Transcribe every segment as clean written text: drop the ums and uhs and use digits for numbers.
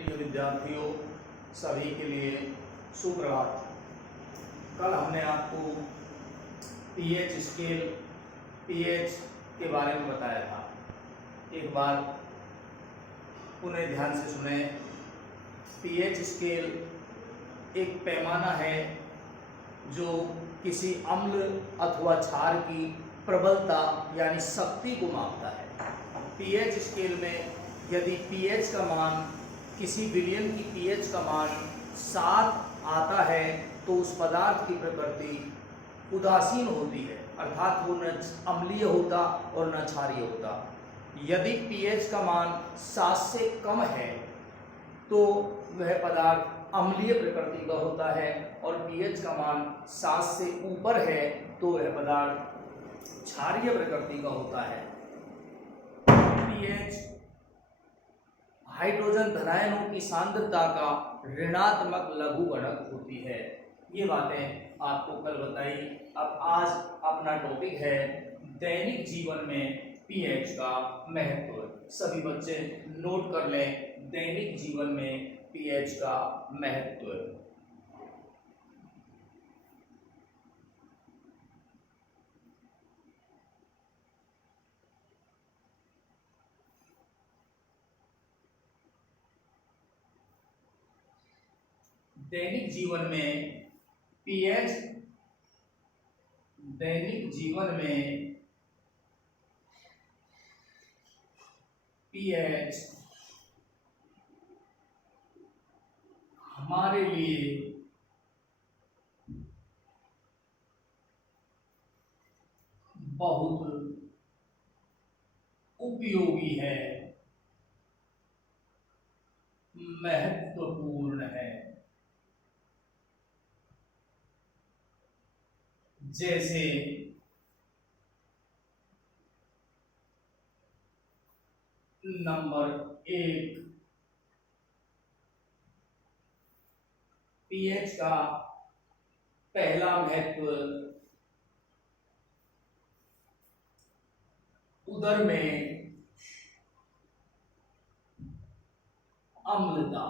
प्रिय विद्यार्थियों, सभी के लिए सुप्रभात। कल हमने आपको पीएच स्केल, पीएच के बारे में बताया था। एक बार पुनः ध्यान से सुने। पीएच स्केल एक पैमाना है जो किसी अम्ल अथवा क्षार की प्रबलता यानी शक्ति को मापता है। पीएच स्केल में यदि पीएच का मान, किसी विलयन की पीएच का मान 7 आता है तो उस पदार्थ की प्रकृति उदासीन होती है, अर्थात वो न अम्लीय होता और न क्षारीय होता। यदि पीएच का मान 7 से कम है तो वह पदार्थ अम्लीय प्रकृति का होता है, और पीएच का मान 7 से ऊपर है तो वह पदार्थ क्षारीय प्रकृति का होता है। पीएच हाइड्रोजन धनायनों की सांद्रता का ऋणात्मक लघुगणक होती है। ये बातें आपको कल बताई। अब आज अपना टॉपिक है दैनिक जीवन में पीएच का महत्व। सभी बच्चे नोट कर लें, दैनिक जीवन में पीएच का महत्व। दैनिक जीवन में पीएच, दैनिक जीवन में पीएच हमारे लिए बहुत उपयोगी है, महत्वपूर्ण है। जैसे नंबर 1, पीएच का पहला महत्व उदर में अम्लता।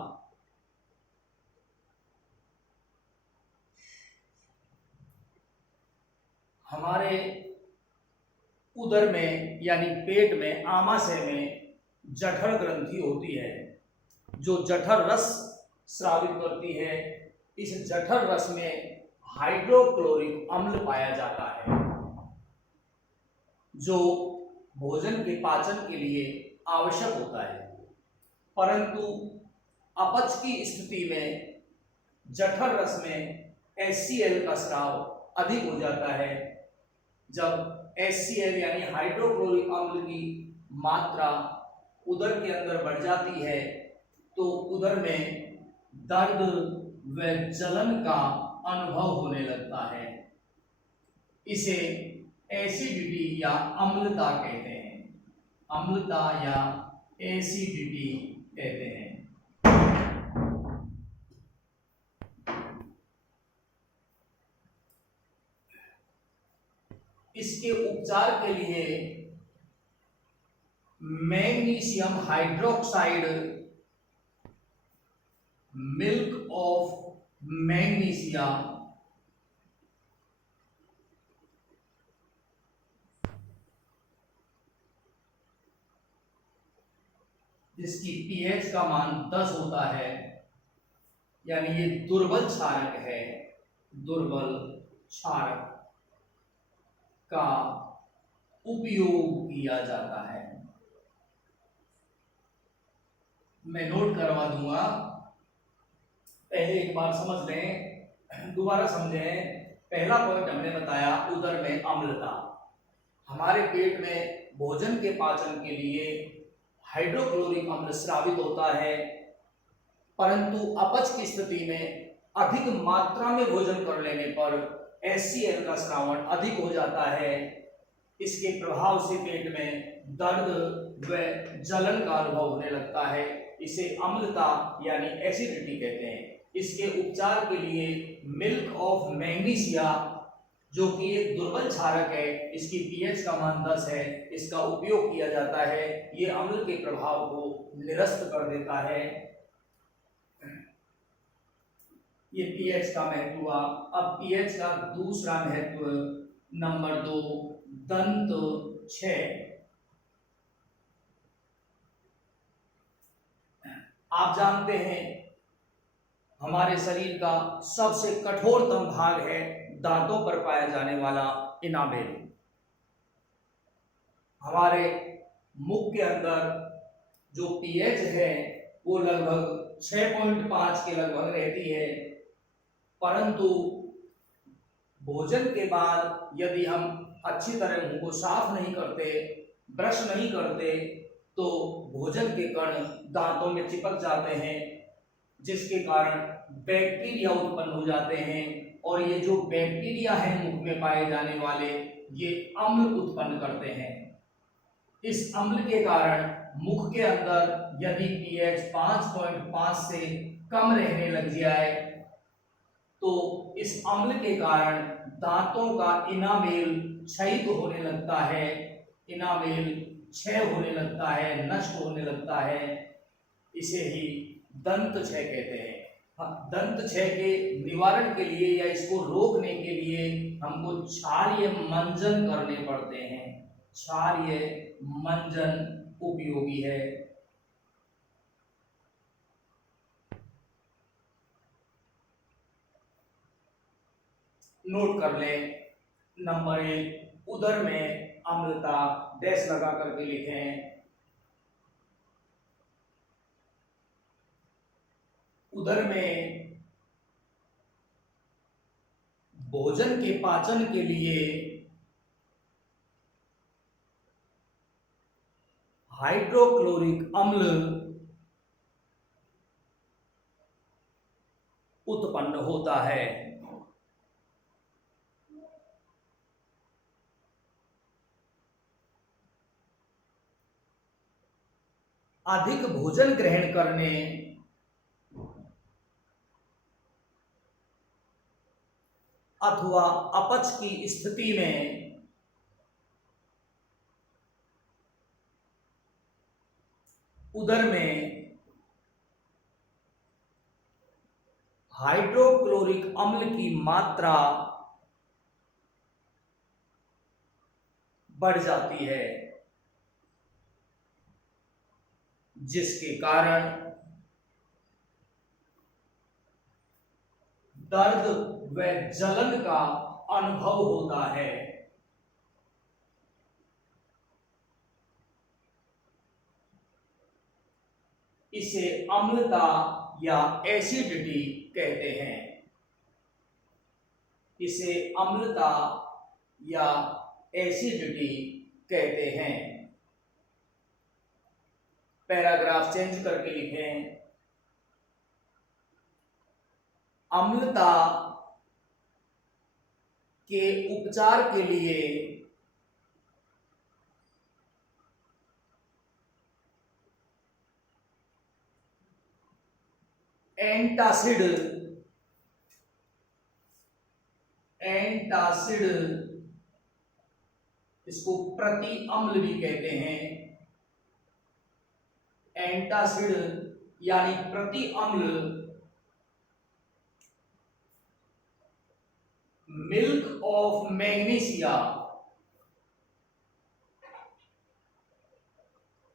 हमारे उदर में यानी पेट में, आमाशय में जठर ग्रंथि होती है जो जठर रस स्रावित करती है। इस जठर रस में हाइड्रोक्लोरिक अम्ल पाया जाता है जो भोजन के पाचन के लिए आवश्यक होता है। परंतु अपच की स्थिति में जठर रस में HCl का स्राव अधिक हो जाता है। जब HCl यानी हाइड्रोक्लोरिक अम्ल की मात्रा उदर के अंदर बढ़ जाती है तो उदर में दर्द व जलन का अनुभव होने लगता है। इसे एसिडिटी या अम्लता कहते हैं, अम्लता या एसिडिटी कहते हैं। इसके उपचार के लिए magnesium hydroxide, milk of magnesia, जिसकी पीएच का मान 10 होता है, यानी ये दुर्बल क्षारक है, दुर्बल क्षारक का उपयोग किया जाता है। मैं नोट करवा दूंगा, पहले एक बार समझ लें, दोबारा समझें। पहला पॉइंट हमने बताया उदर में अम्लता। हमारे पेट में भोजन के पाचन के लिए हाइड्रोक्लोरिक अम्ल स्रावित होता है, परंतु अपच की स्थिति में अधिक मात्रा में भोजन कर लेने पर HCl का स्रावण अधिक हो जाता है। इसके प्रभाव से पेट में दर्द व जलन का अनुभव होने लगता है। इसे अम्लता यानी एसिडिटी कहते हैं। इसके उपचार के लिए मिल्क ऑफ मैग्नीशिया, जो कि एक दुर्बल क्षारक है, इसकी पीएच का मान 10 है, इसका उपयोग किया जाता है। ये अम्ल के प्रभाव को निरस्त कर देता है। ये पीएच का महत्व हुआ। अब पीएच का दूसरा महत्व नंबर 2, दंत क्षय। आप जानते हैं हमारे शरीर का सबसे कठोरतम भाग है दांतों पर पाया जाने वाला इनामेल। हमारे मुख के अंदर जो पीएच है वो लगभग 6.5 के लगभग रहती है, परंतु भोजन के बाद यदि हम अच्छी तरह मुंह को साफ नहीं करते, ब्रश नहीं करते, तो भोजन के कण दांतों में चिपक जाते हैं, जिसके कारण बैक्टीरिया उत्पन्न हो जाते हैं। और ये जो बैक्टीरिया है मुख में पाए जाने वाले, ये अम्ल उत्पन्न करते हैं। इस अम्ल के कारण मुख के अंदर यदि पीएच 5.5 से कम रहने लग जाए, तो इस अम्ल के कारण दांतों का इनामेल क्षयित होने लगता है, इनामेल क्षय होने लगता है, नष्ट होने लगता है। इसे ही दंत क्षय कहते हैं। दंत क्षय के निवारण के लिए या इसको रोकने के लिए हमको क्षारीय मंजन करने पड़ते हैं। क्षारीय मंजन उपयोगी है। नोट कर लें। नंबर 1, उदर में अम्लता, डैश लगा करके लिखें। उदर में भोजन के पाचन के लिए हाइड्रोक्लोरिक अम्ल उत्पन्न होता है। अधिक भोजन ग्रहण करने अथवा अपच की स्थिति में उदर में हाइड्रोक्लोरिक अम्ल की मात्रा बढ़ जाती है, जिसके कारण दर्द व जलन का अनुभव होता है। इसे अम्लता या एसिडिटी कहते हैं। इसे अम्लता या एसिडिटी कहते हैं। पैराग्राफ चेंज करके लिखें। अम्लता के उपचार के लिए एंटासिड इसको प्रति अम्ल भी कहते हैं। एंटासिड यानी प्रति अम्ल milk of magnesia,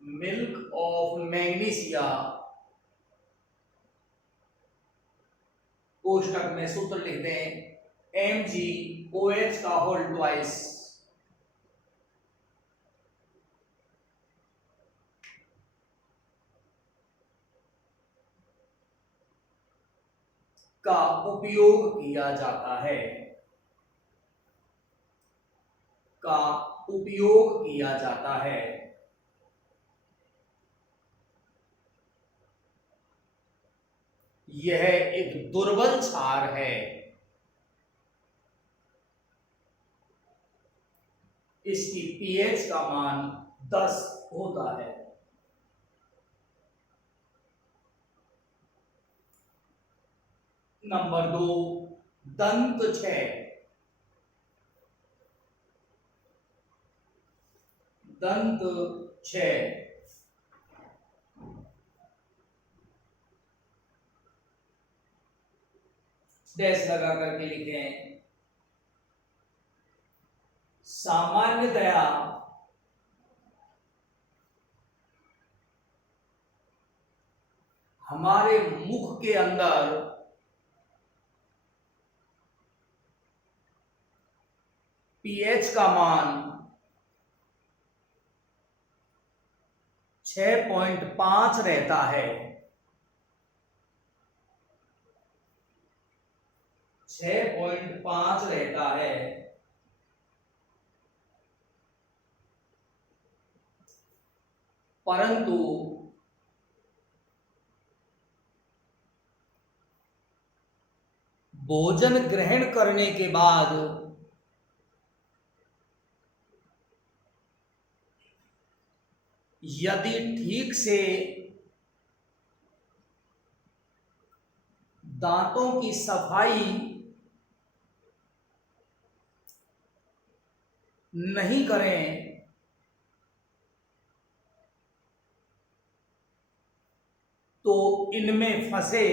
milk of magnesia, कोष्टक में सूत्र लिख दें MgOH का होल ट्वाइस, का उपयोग किया जाता है, का उपयोग किया जाता है। यह एक दुर्बल क्षार है। इसकी पीएच का मान 10 होता है। नंबर 2, दंत क्षय। दंत क्षय डैश लगा करके लिखें। सामान्यतया हमारे मुख के अंदर पीएच का मान 6.5 रहता है। 6.5 रहता है। परंतु भोजन ग्रहण करने के बाद यदि ठीक से दांतों की सफाई नहीं करें तो इनमें फंसे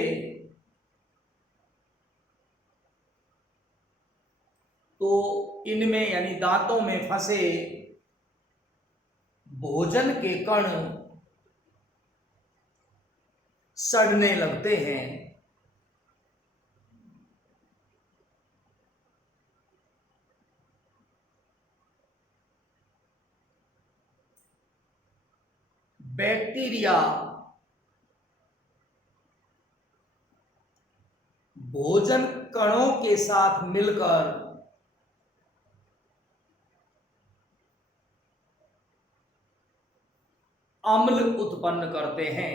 यानी दांतों में फंसे भोजन के कण सड़ने लगते हैं। बैक्टीरिया भोजन कणों के साथ मिलकर अम्ल उत्पन्न करते हैं।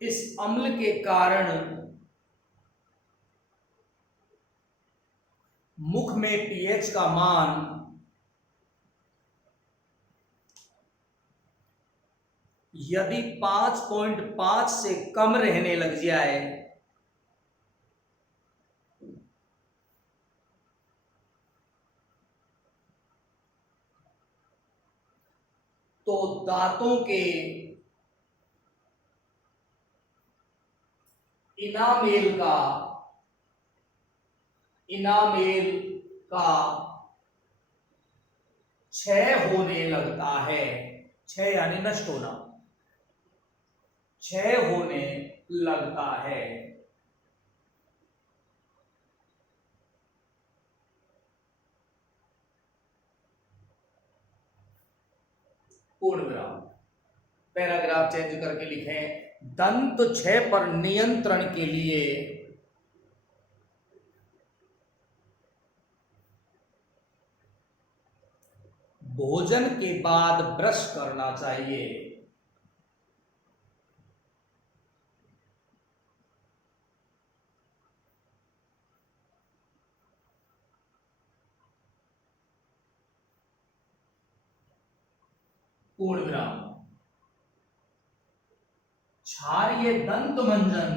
इस अम्ल के कारण मुख में पीएच का मान यदि 5.5 से कम रहने लग जाए तो दांतों के इनामेल का क्षय होने लगता है। क्षय यानी नष्ट होना, क्षय होने लगता है। पूर्ण विराम। पैराग्राफ चेंज करके लिखें, दंत क्षय पर नियंत्रण के लिए भोजन के बाद ब्रश करना चाहिए। पूर्ण विराम। क्षारीय दंत मंजन,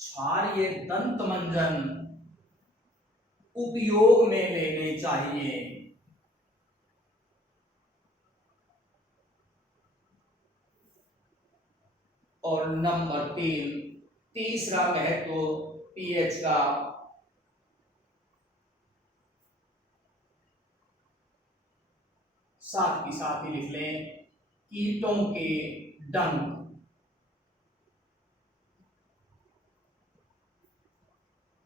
क्षारीय दंत मंजन उपयोग में लेने चाहिए। और नंबर 3, तीसरा महत्व पीएच का, साथ ही साथ ही लिख लें, कीटों के डंक,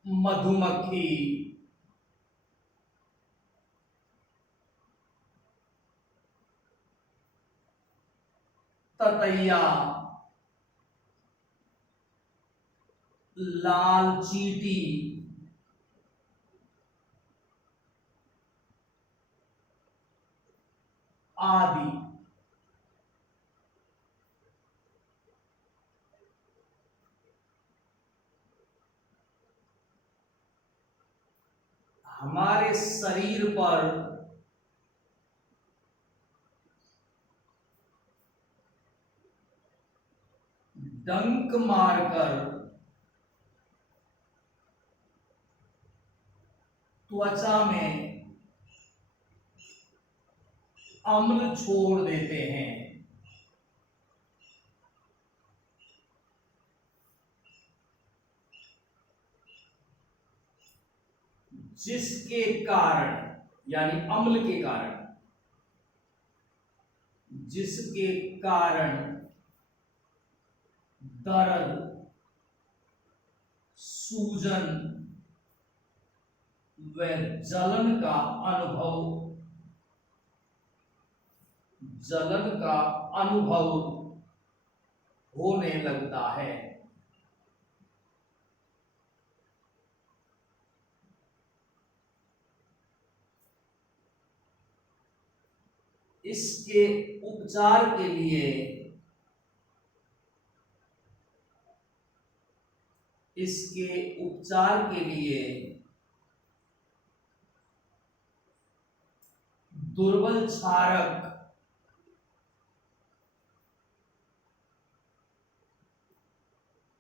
मधुमक्खी, ततैया, लाल चींटी आदि हमारे शरीर पर डंक मारकर त्वचा में अम्ल छोड़ देते हैं। जिसके कारण, यानी अम्ल के कारण, जिसके कारण दर्द, सूजन व जलन का अनुभव होने लगता है। इसके उपचार के लिए दुर्बल क्षारक,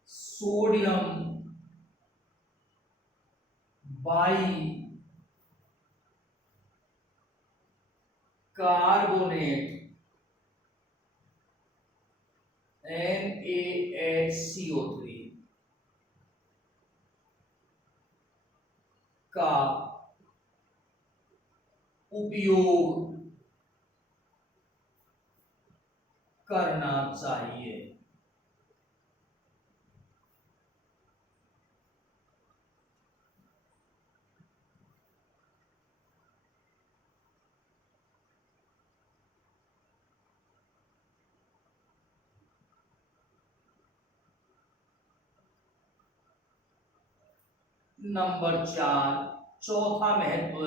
सोडियम बाई कार्बोनेट NaHCO3 का उपयोग करना चाहिए। नंबर 4, चौथा महत्व,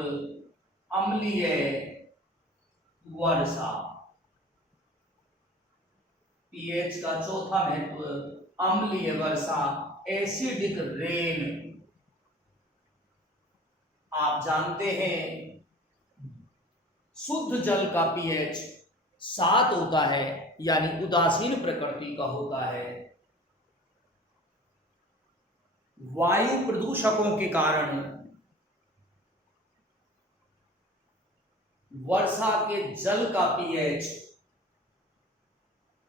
अम्लीय वर्षा। पीएच का चौथा महत्व अम्लीय वर्षा, एसिडिक रेन। आप जानते हैं शुद्ध जल का पीएच 7 होता है, यानी उदासीन प्रकृति का होता है। वायु प्रदूषकों के कारण वर्षा के जल का पीएच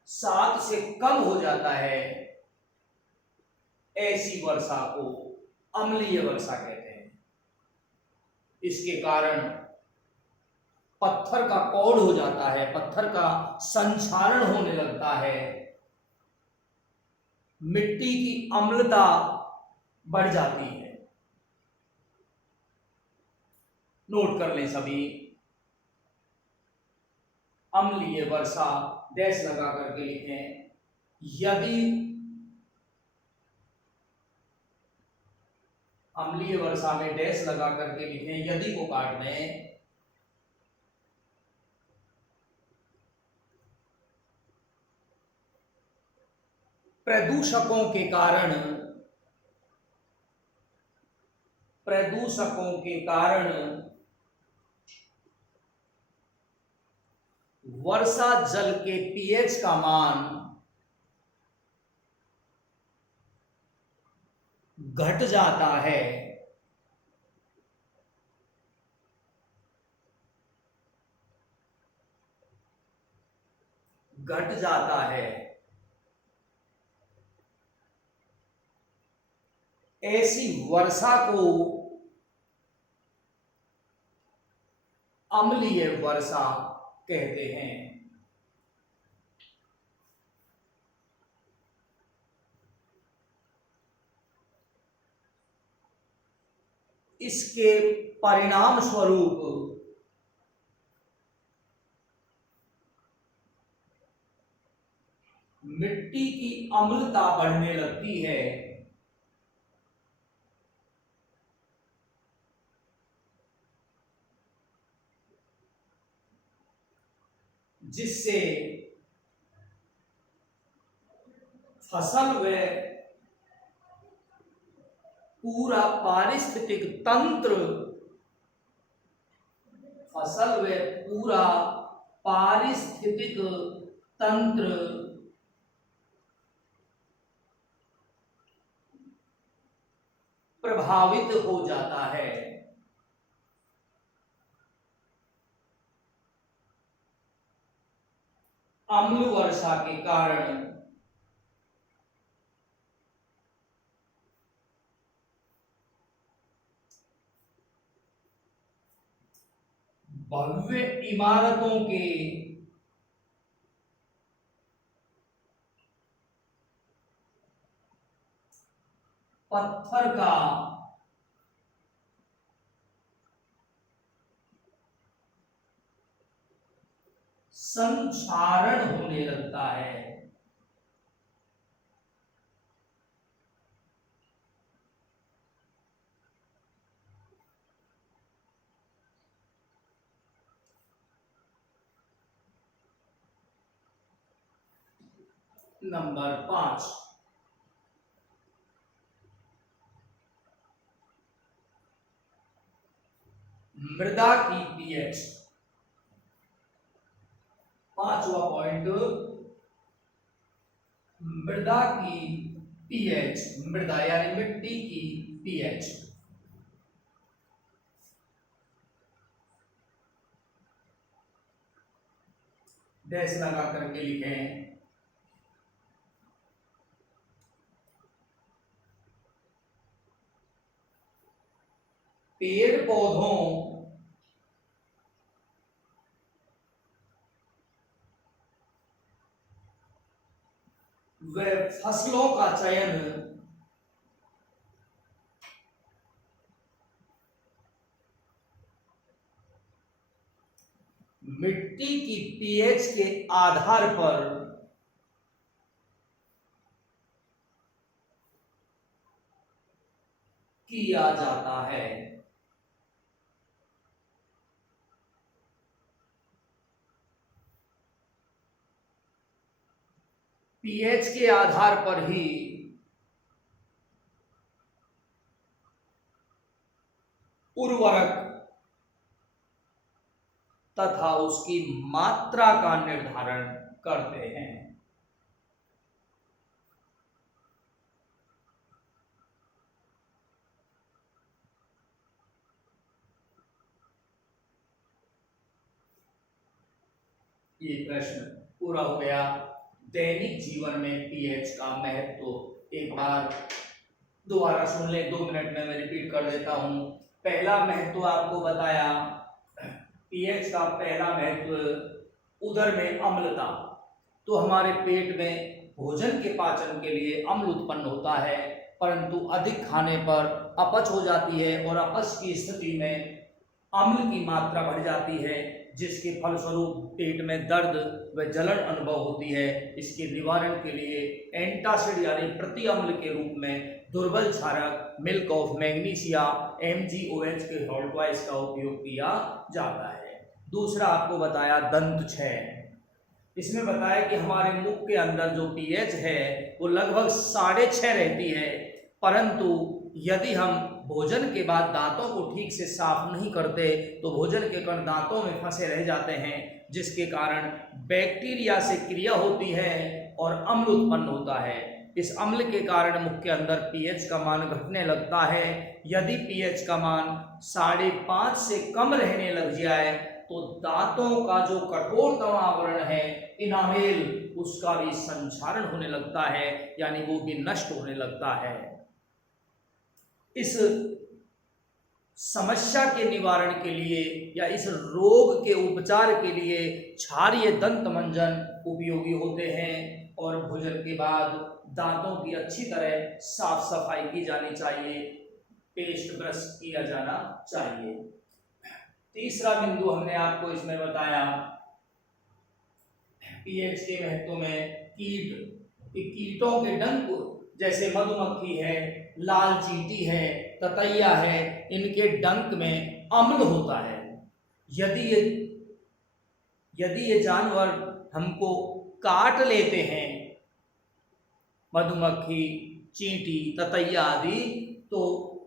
7 से कम हो जाता है। ऐसी वर्षा को अम्लीय वर्षा कहते हैं। इसके कारण पत्थर का कौड़ हो जाता है, पत्थर का संक्षारण होने लगता है, मिट्टी की अम्लता बढ़ जाती है। नोट कर लें सभी, अम्लीय वर्षा डैश लगा करके लिखें। यदि अम्लीय वर्षा में डैश लगा करके लिखें, यदि को काट दें। प्रदूषकों के कारण वर्षा जल के पीएच का मान घट जाता है। ऐसी वर्षा को अम्लीय वर्षा कहते हैं। इसके परिणाम स्वरूप मिट्टी की अम्लता बढ़ने लगती है, जिससे फसल व पूरा पारिस्थितिक तंत्र प्रभावित हो जाता है। अम्ल वर्षा के कारण भव्य इमारतों के पत्थर का संक्षारण होने लगता है। नंबर 5, मृदा की पीएच। पांचवा पॉइंट, मृदा की पीएच, मृदा यानी मिट्टी की पीएच। डैश लगा करके लिखें। पेड़ पौधों व फसलों का चयन मिट्टी की पीएच के आधार पर किया जाता है। पीएच के आधार पर ही उर्वरक तथा उसकी मात्रा का निर्धारण करते हैं। ये प्रश्न पूरा हो गया। दैनिक जीवन में पीएच का महत्व एक बार दोबारा सुन ले, 2 मिनट में मैं रिपीट कर देता हूं। पहला महत्व आपको बताया, पीएच का पहला महत्व उदर में अम्लता। तो हमारे पेट में भोजन के पाचन के लिए अम्ल उत्पन्न होता है, परंतु अधिक खाने पर अपच हो जाती है और अपच की स्थिति में अम्ल की मात्रा बढ़ जाती है, जिसके फलस्वरूप पेट में दर्द व जलन अनुभव होती है। इसके निवारण के लिए एंटासिड यानी प्रति अम्ल के रूप में दुर्बल क्षारक मिल्क ऑफ मैग्नीशिया MgOH के हॉल्टवाइस का उपयोग किया जाता है। दूसरा आपको बताया दंत क्षय। इसमें बताया कि हमारे मुख के अंदर जो पीएच है वो लगभग 6.5 रहती है, परंतु यदि हम भोजन के बाद दांतों को ठीक से साफ नहीं करते तो भोजन के कण दांतों में फंसे रह जाते हैं, जिसके कारण बैक्टीरिया से क्रिया होती है और अम्ल उत्पन्न होता है। इस अम्ल के कारण मुख के अंदर पीएच का मान घटने लगता है। यदि पीएच का मान 5.5 से कम रहने लग जाए तो दांतों का जो कठोरतम आवरण है इनामेल, उसका भी संक्षारण होने लगता है, यानी वो भी नष्ट होने लगता है। इस समस्या के निवारण के लिए या इस रोग के उपचार के लिए क्षारीय दंत मंजन उपयोगी होते हैं और भोजन के बाद दांतों की अच्छी तरह साफ सफाई की जानी चाहिए, पेस्ट ब्रश किया जाना चाहिए। तीसरा बिंदु हमने आपको इसमें बताया पीएच के महत्व में कीटों के डंक, जैसे मधुमक्खी है, लाल चींटी है, ततैया है, इनके डंक में अम्ल होता है। यदि ये जानवर हमको काट लेते हैं, मधुमक्खी, चींटी, ततैया आदि, तो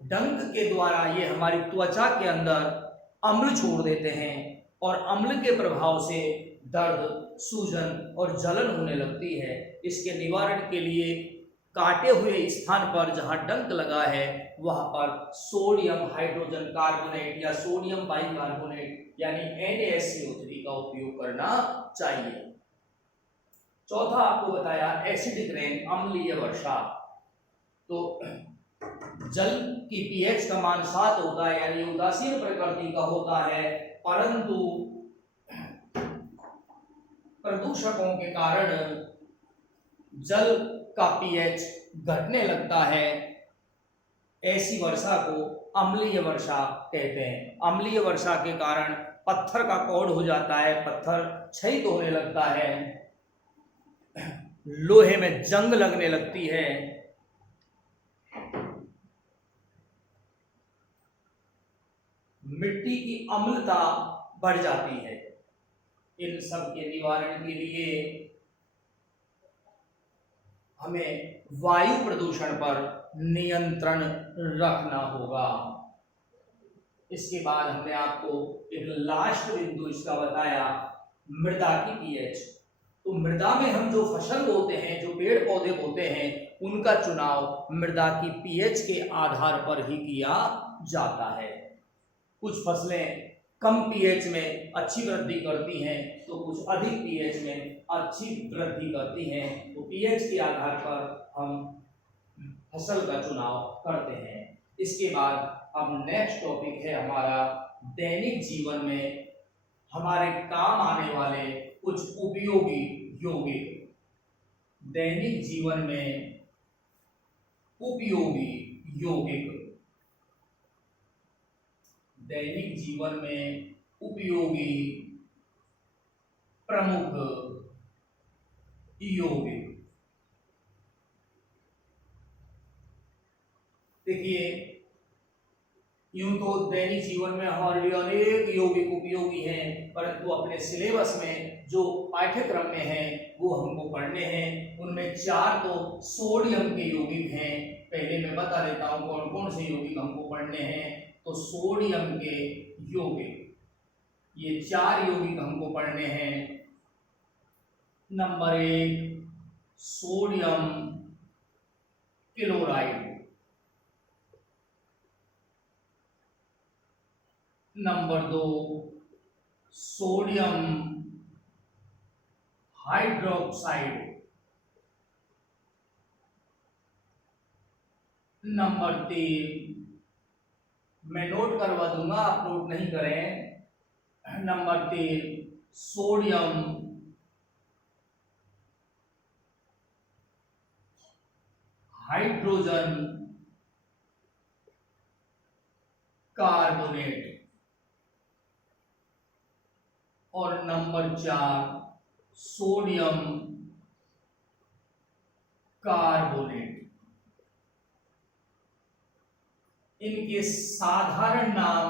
डंक के द्वारा ये हमारी त्वचा के अंदर अम्ल छोड़ देते हैं और अम्ल के प्रभाव से दर्द, सूजन और जलन होने लगती है। इसके निवारण के लिए काटे हुए स्थान पर जहां डंक लगा है वहां पर सोडियम हाइड्रोजन कार्बोनेट या सोडियम बाइकार्बोनेट यानी NaSCO3 का उपयोग करना चाहिए। चौथा आपको बताया एसिडिक रेन, अम्लीय वर्षा। तो जल की पीएच का मान 7 होता है, यानी उदासीन प्रकृति का होता है, परंतु प्रदूषकों के कारण जल का पीएच घटने लगता है। ऐसी वर्षा को अम्लीय वर्षा कहते हैं। अम्लीय वर्षा के कारण पत्थर का कौड़ हो जाता है, पत्थर क्षयित होने लगता है, लोहे में जंग लगने लगती है, मिट्टी की अम्लता बढ़ जाती है। इन सब के निवारण के लिए हमें वायु प्रदूषण पर नियंत्रण रखना होगा। इसके बाद हमने आपको एक लास्ट बिंदु इसका बताया, मृदा की पीएच। तो मृदा में हम जो फसल बोते हैं, जो पेड़ पौधे बोते हैं, उनका चुनाव मृदा की पीएच के आधार पर ही किया जाता है। कुछ फसलें कम पीएच में अच्छी वृद्धि करती हैं, तो कुछ अधिक पीएच में अच्छी वृद्धि करती हैं। तो पीएच के आधार पर हम फसल का चुनाव करते हैं। इसके बाद अब नेक्स्ट टॉपिक है हमारा दैनिक जीवन में हमारे काम आने वाले कुछ उपयोगी यौगिक। दैनिक जीवन में उपयोगी यौगिक, दैनिक जीवन में उपयोगी प्रमुख यौगिक। देखिए, यूं तो दैनिक जीवन में हमारे लिए अनेक यौगिक उपयोगी हैं, परंतु अपने सिलेबस में जो पाठ्यक्रम में है वो हमको पढ़ने हैं। उनमें 4 तो सोडियम के यौगिक हैं। पहले मैं बता देता हूं कौन कौन से यौगिक हमको पढ़ने हैं। तो सोडियम के यौगिक, ये 4 यौगिक हमको पढ़ने हैं। Number 1 sodium chloride, number 2 sodium hydroxide, number 3 मैं नोट करवा दूंगा, आप नोट नहीं करें। नंबर 3 सोडियम हाइड्रोजन कार्बोनेट, और नंबर 4 सोडियम कार्बोनेट। इनके साधारण नाम,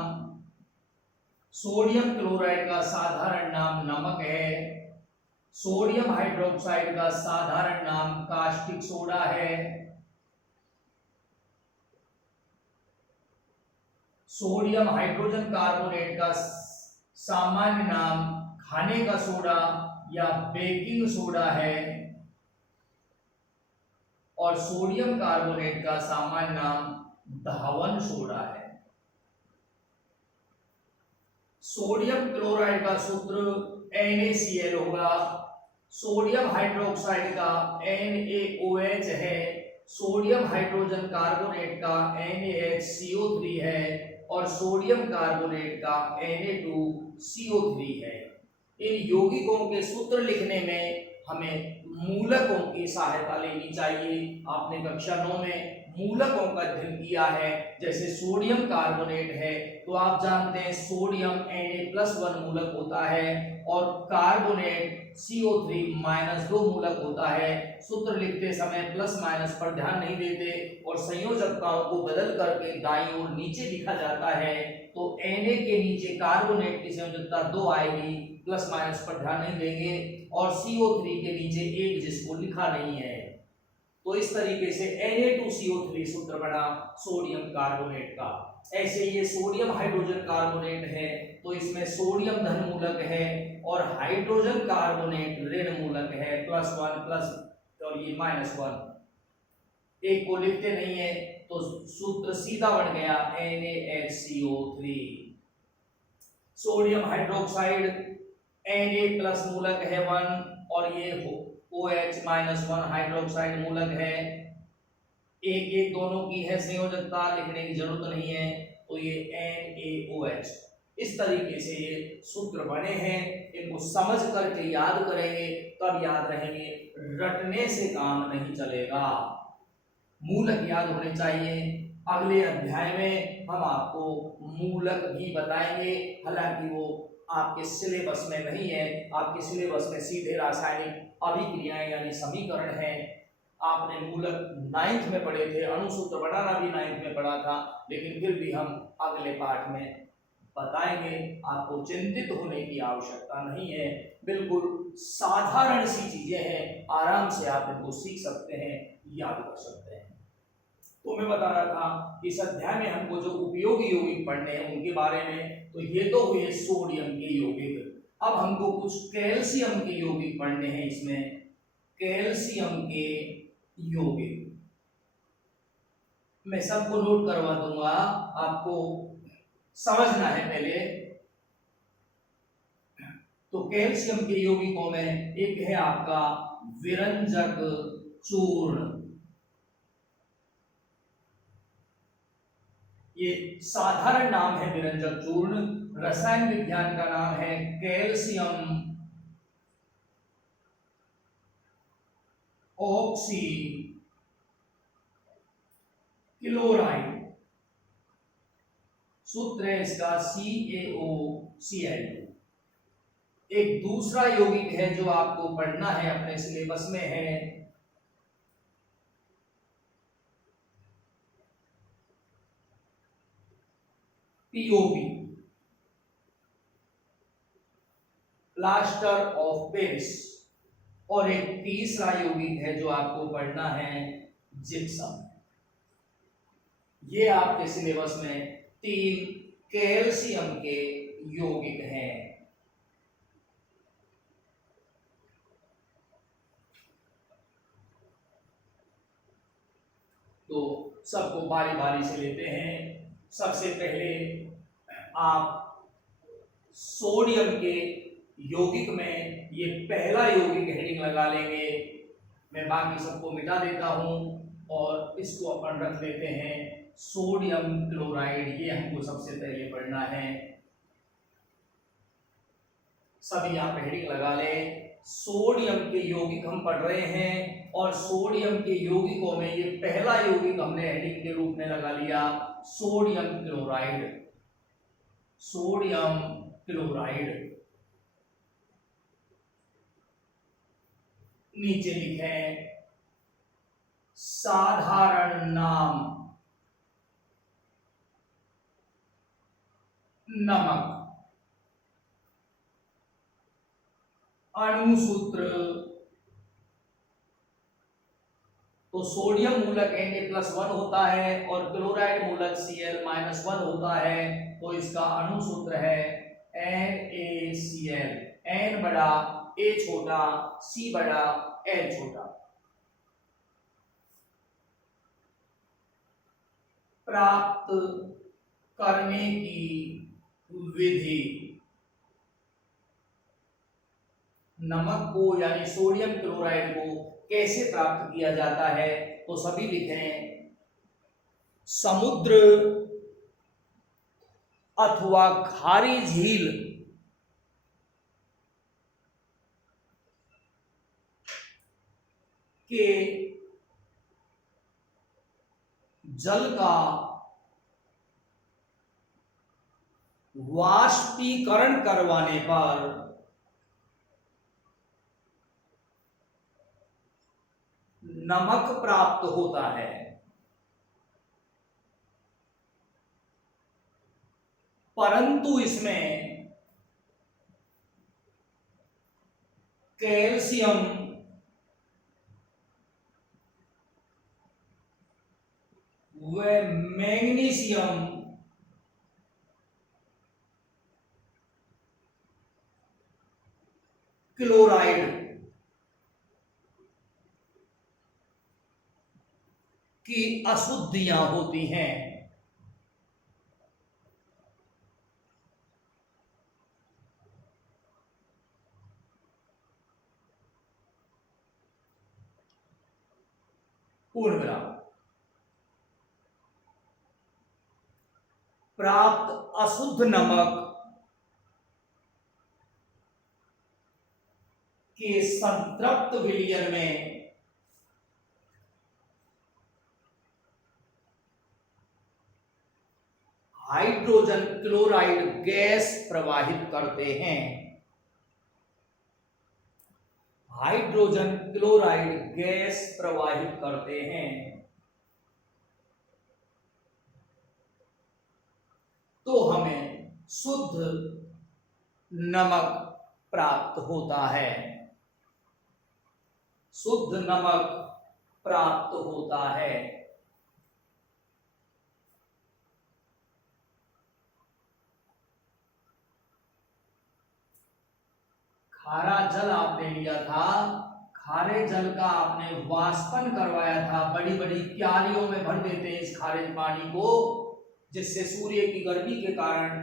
सोडियम क्लोराइड का साधारण नाम नमक है, सोडियम हाइड्रोक्साइड का साधारण नाम कास्टिक सोडा है, सोडियम हाइड्रोजन कार्बोनेट का सामान्य नाम खाने का सोडा या बेकिंग सोडा है, और सोडियम कार्बोनेट का सामान्य नाम धावन सोडा है। सोडियम क्लोराइड का सूत्र NaCl होगा, सोडियम हाइड्रोक्साइड का NaOH है, सोडियम हाइड्रोजन कार्बोनेट का NaHCO3 है, और सोडियम कार्बोनेट का Na2CO3 है। इन यौगिकों के सूत्र लिखने में हमें मूलकों की सहायता लेनी चाहिए। आपने कक्षा 9 में मूलकों का अध्ययन किया है। जैसे सोडियम कार्बोनेट है तो आप जानते हैं सोडियम Na+1 मूलक होता है और कार्बोनेट CO3-2 मूलक होता है। सूत्र लिखते समय प्लस माइनस पर ध्यान नहीं देते और संयोजकताओं को बदल करके दाईं ओर नीचे लिखा जाता है। तो Na के नीचे कार्बोनेट की संयोजकता 2 आएगी, प्लस माइनस पर ध्यान नहीं देंगे, और CO3 के नीचे 1 जिसको लिखा नहीं है। तो इस तरीके से Na2CO3 सूत्र बना सोडियम कार्बोनेट का। ऐसे ये सोडियम हाइड्रोजन कार्बोनेट है तो इसमें सोडियम धन मूलक है और हाइड्रोजन कार्बोनेट ऋण मूलक है, +1 प्लस और ये -1। एक को लिखते नहीं है तो सूत्र सीधा बन गया NaHCO3। सोडियम हाइड्रोक्साइड Na+ मूलक है 1 और ये OH -1 हाइड्रोक्साइड मूलक है, एक एक दोनों की है संयोजकता, लिखने की जरूरत नहीं है, तो ये NaOH। इस तरीके से ये सूत्र बने हैं, इनको समझ करके याद करेंगे तब याद रहेंगे, रटने से काम नहीं चलेगा, मूलक याद होने चाहिए। अगले अध्याय में हम आपको मूलक भी बताएंगे, हालांकि वो आपके सिलेबस में नहीं है, आपके सिलेबस में सीधे रासायनिक अभिक्रियाएं यानी समीकरण है। आपने मूलक 9th में पढ़े थे, अणुसूत्र बनाना भी 9th में पढ़ा था, लेकिन फिर भी हम अगले पाठ में बताएंगे, आपको चिंतित होने की आवश्यकता नहीं है, बिल्कुल साधारण सी चीजें हैं, आराम से आप इनको सीख सकते हैं, याद कर सकते हैं। तो मैं बता रहा था इस अध्याय में हमको जो उपयोगी यौगिक पढ़ने हैं उनके बारे में, तो ये तो हुए सोडियम के यौगिक। अब हमको कुछ कैल्शियम के यौगिक पढ़ने हैं, इसमें कैल्शियम के यौगिक मैं सबको नोट करवा दूंगा, आपको समझना है पहले। तो कैल्शियम के यौगिकों में एक है आपका विरंजक चूर्ण, ये साधारण नाम है विरंजक चूर्ण, रसायन विज्ञान का नाम है कैल्शियम ऑक्सी क्लोराइड, सूत्र है इसका CaOCl। एक दूसरा यौगिक है जो आपको पढ़ना है, अपने सिलेबस में है, POP, प्लास्टर ऑफ पेरिस। और एक तीसरा यौगिक है जो आपको पढ़ना है, जिप्सम। ये आपके सिलेबस में 3 कैल्शियम के यौगिक हैं। तो सबको बारी बारी से लेते हैं। सबसे पहले आप सोडियम के यौगिक में ये पहला यौगिक हेडिंग लगा लेंगे, मैं बाकी सबको मिटा देता हूं और इसको अपन रख लेते हैं सोडियम क्लोराइड। ये हमको सबसे पहले पढ़ना है, सभी आप हेडिंग लगा लें। सोडियम के यौगिक हम पढ़ रहे हैं और सोडियम के यौगिकों में ये पहला यौगिक हमने हेडिंग के रूप में लगा लिया, सोडियम क्लोराइड। सोडियम क्लोराइड नीचे लिखें साधारण नाम नमक, अणुसूत्र तो सोडियम मूलक Na+1 होता है और क्लोराइड मूलक Cl-1 होता है, तो इसका अणुसूत्र है NaCl। N बड़ा, A छोटा, C बड़ा, L छोटा। प्राप्त करने की विधि, नमक को यानी सोडियम क्लोराइड को कैसे प्राप्त किया जाता है, तो सभी लिखें समुद्र अथवा खारी झील के जल का वाष्पीकरण करवाने पर नमक प्राप्त होता है। परंतु इसमें कैल्शियम व मैग्नीशियम क्लोराइड की अशुद्धियां होती हैं। पूर्ण विराम। प्राप्त अशुद्ध नमक के संतृप्त विलयन में हाइड्रोजन क्लोराइड गैस प्रवाहित करते हैं। हाइड्रोजन क्लोराइड गैस प्रवाहित करते हैं तो हमें शुद्ध नमक प्राप्त होता है। शुद्ध नमक प्राप्त होता है। खारा जल आपने लिया था, खारे जल का आपने वाष्पन करवाया था, बड़ी बड़ी क्यारियों में भर देते हैं इस खारे पानी को, जिससे सूर्य की गर्मी के कारण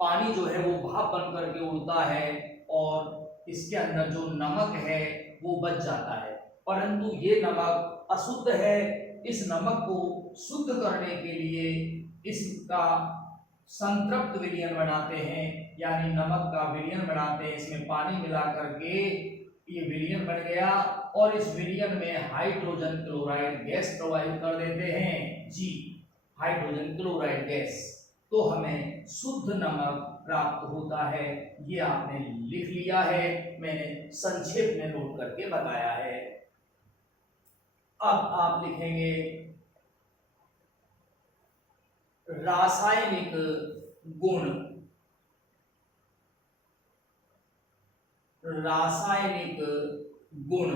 पानी जो है वो भाप बन करके उड़ता है और इसके अंदर जो नमक है वो बच जाता है। परंतु ये नमक अशुद्ध है। इस नमक को शुद्ध करने के लिए इसका संतृप्त विलयन बनाते हैं, यानी नमक का विलयन बनाते हैं। इसमें पानी मिला करके ये विलयन बन गया और इस विलयन में हाइड्रोजन क्लोराइड गैस प्रवाहित कर देते हैं जी, हाइड्रोजन क्लोराइड गैस। तो हमें शुद्ध नमक प्राप्त होता है। ये आपने लिख लिया है, मैंने संक्षेप में नोट करके बताया है। अब आप लिखेंगे रासायनिक गुण। रासायनिक गुण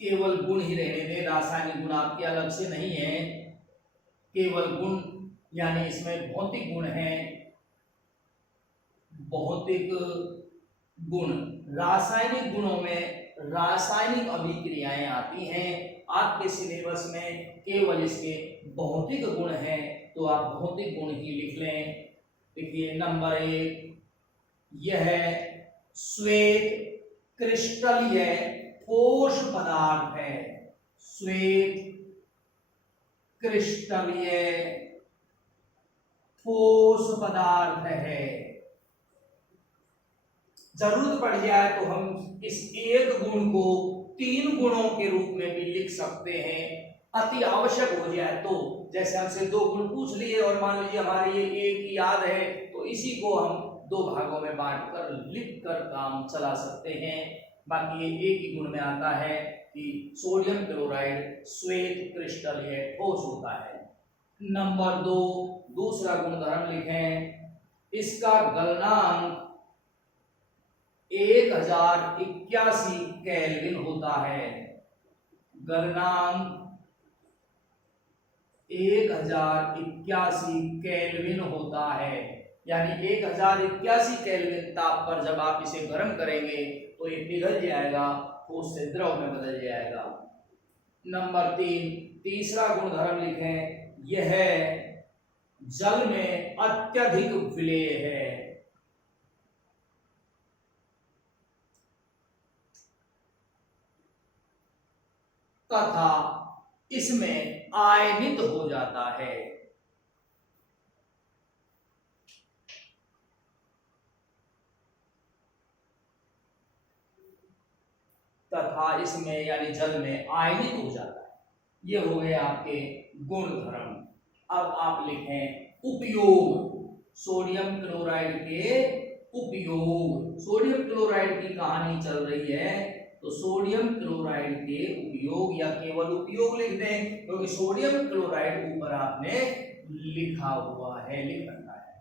केवल गुण ही रहने दें, रासायनिक गुण आपके अलग से नहीं है। केवल गुण यानी इसमें भौतिक गुण है, भौतिक गुण। रासायनिक गुणों में रासायनिक अभिक्रियाएं आती हैं। आपके सिलेबस में केवल इसके भौतिक गुण हैं, तो आप भौतिक गुण ही लिख लें। देखिए नंबर 1, यह श्वेत क्रिस्टलीय ठोस पदार्थ है। श्वेत क्रिस्टलीय ठोस पदार्थ है। जरूरत पड़ जाए तो हम इस एक गुण को 3 गुणों के रूप में भी लिख सकते हैं, अति आवश्यक हो जाए तो। जैसे हमसे 2 गुण पूछ लिए और मान लीजिए हमारे ये एक ही याद है, तो इसी को हम 2 भागों में बांटकर लिख कर काम चला सकते हैं। बाकी ये एक ही गुण में आता है कि सोडियम क्लोराइड श्वेत क्रिस्टलीय ठोस होता है। नंबर 2, दूसरा गुणधर्म लिखें, इसका गलनांक 1081 केल्विन होता है। गलनांक 1081 केल्विन होता है, यानी 1081 केल्विन ताप पर जब आप इसे गर्म करेंगे तो ये पिघल जाएगा, ठोस से द्रव में बदल जाएगा। नंबर 3, तीसरा गुणधर्म लिखें, यह जल में अत्यधिक विलेय है। तथा इसमें आयनित हो जाता है। तथा इसमें यानी जल में आयनित हो जाता है। ये हो गए आपके गुणधर्म। अब आप लिखें उपयोग। सोडियम क्लोराइड के उपयोग। सोडियम क्लोराइड की कहानी चल रही है, तो सोडियम क्लोराइड के उपयोग या केवल उपयोग लिख दें, क्योंकि सोडियम क्लोराइड ऊपर आपने लिखा हुआ है, लिख रखा है।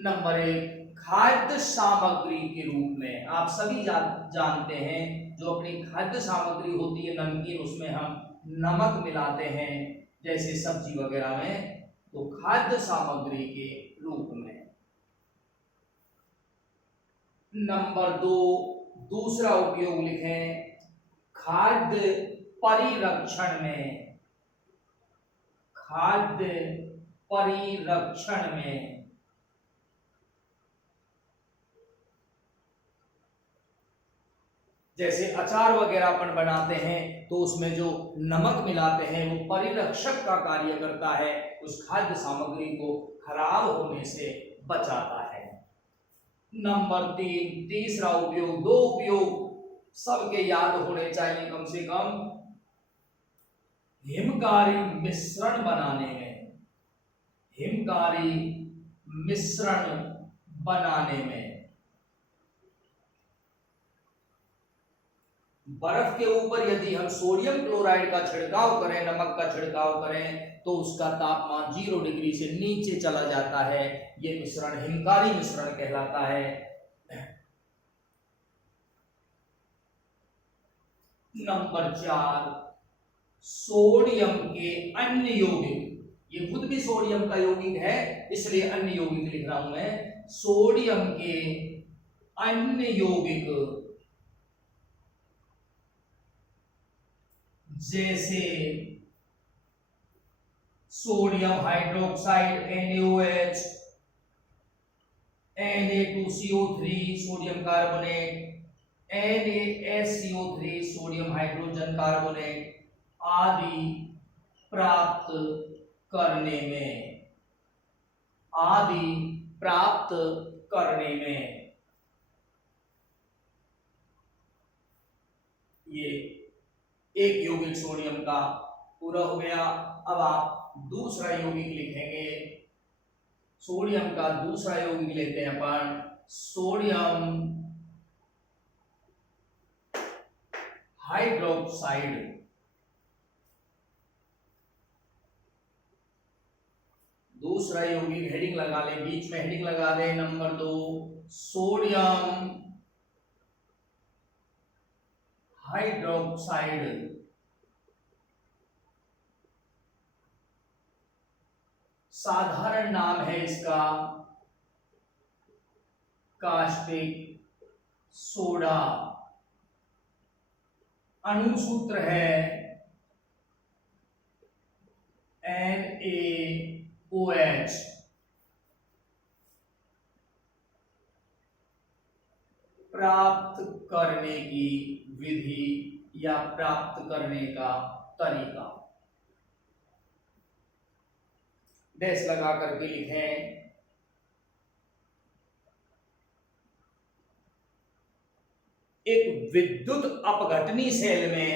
नंबर 1, खाद्य सामग्री के रूप में आप सभी जानते हैं, जो अपनी खाद्य सामग्री होती है नमकीन, उसमें हम नमक मिलाते हैं, जैसे सब्जी वगैरह में, तो खाद्य सामग्री के रूप में। नंबर 2, दूसरा उपयोग लिखें, खाद्य परिरक्षण में, खाद्य परिरक्षण में जैसे अचार वगैरह अपन बनाते हैं तो उसमें जो नमक मिलाते हैं वो परिरक्षक का कार्य करता है, उस खाद्य सामग्री को खराब होने से बचाता है। नंबर 3, तीसरा उपयोग, 2 उपयोग सबके याद होने चाहिए कम से कम। हिमकारी मिश्रण बनाने में, हिमकारी मिश्रण बनाने में बर्फ के ऊपर यदि हम सोडियम क्लोराइड का छिड़काव करें, नमक का छिड़काव करें, तो उसका तापमान 0 डिग्री से नीचे चला जाता है। यह मिश्रण हिमकारी मिश्रण कहलाता है। नंबर 4, सोडियम के अन्य यौगिक, ये खुद भी सोडियम का यौगिक है इसलिए अन्य यौगिक लिख रहा हूं मैं। सोडियम के अन्य यौगिक जैसे sodium hydroxide NaOH, Na2CO3 sodium carbonate, NaSCO3 sodium hydrogen carbonate आदि प्राप्त करने में, आदि प्राप्त करने में। ये एक यौगिक सोडियम का पूरा हो गया। अब आप दूसरा यौगिक लिखेंगे। सोडियम का दूसरा यौगिक लेते हैं अपन, सोडियम हाइड्रोक्साइड। दूसरा यौगिक हेडिंग लगा ले, बीच में हेडिंग लगा दे नंबर 2, सोडियम हाइड्रोक्साइड। साधारण नाम है इसका कास्टिक सोडा। अणुसूत्र है NaOH। प्राप्त करने की विधि या प्राप्त करने का तरीका, डैश लगा करके लिखें। एक विद्युत अपघटनी सेल में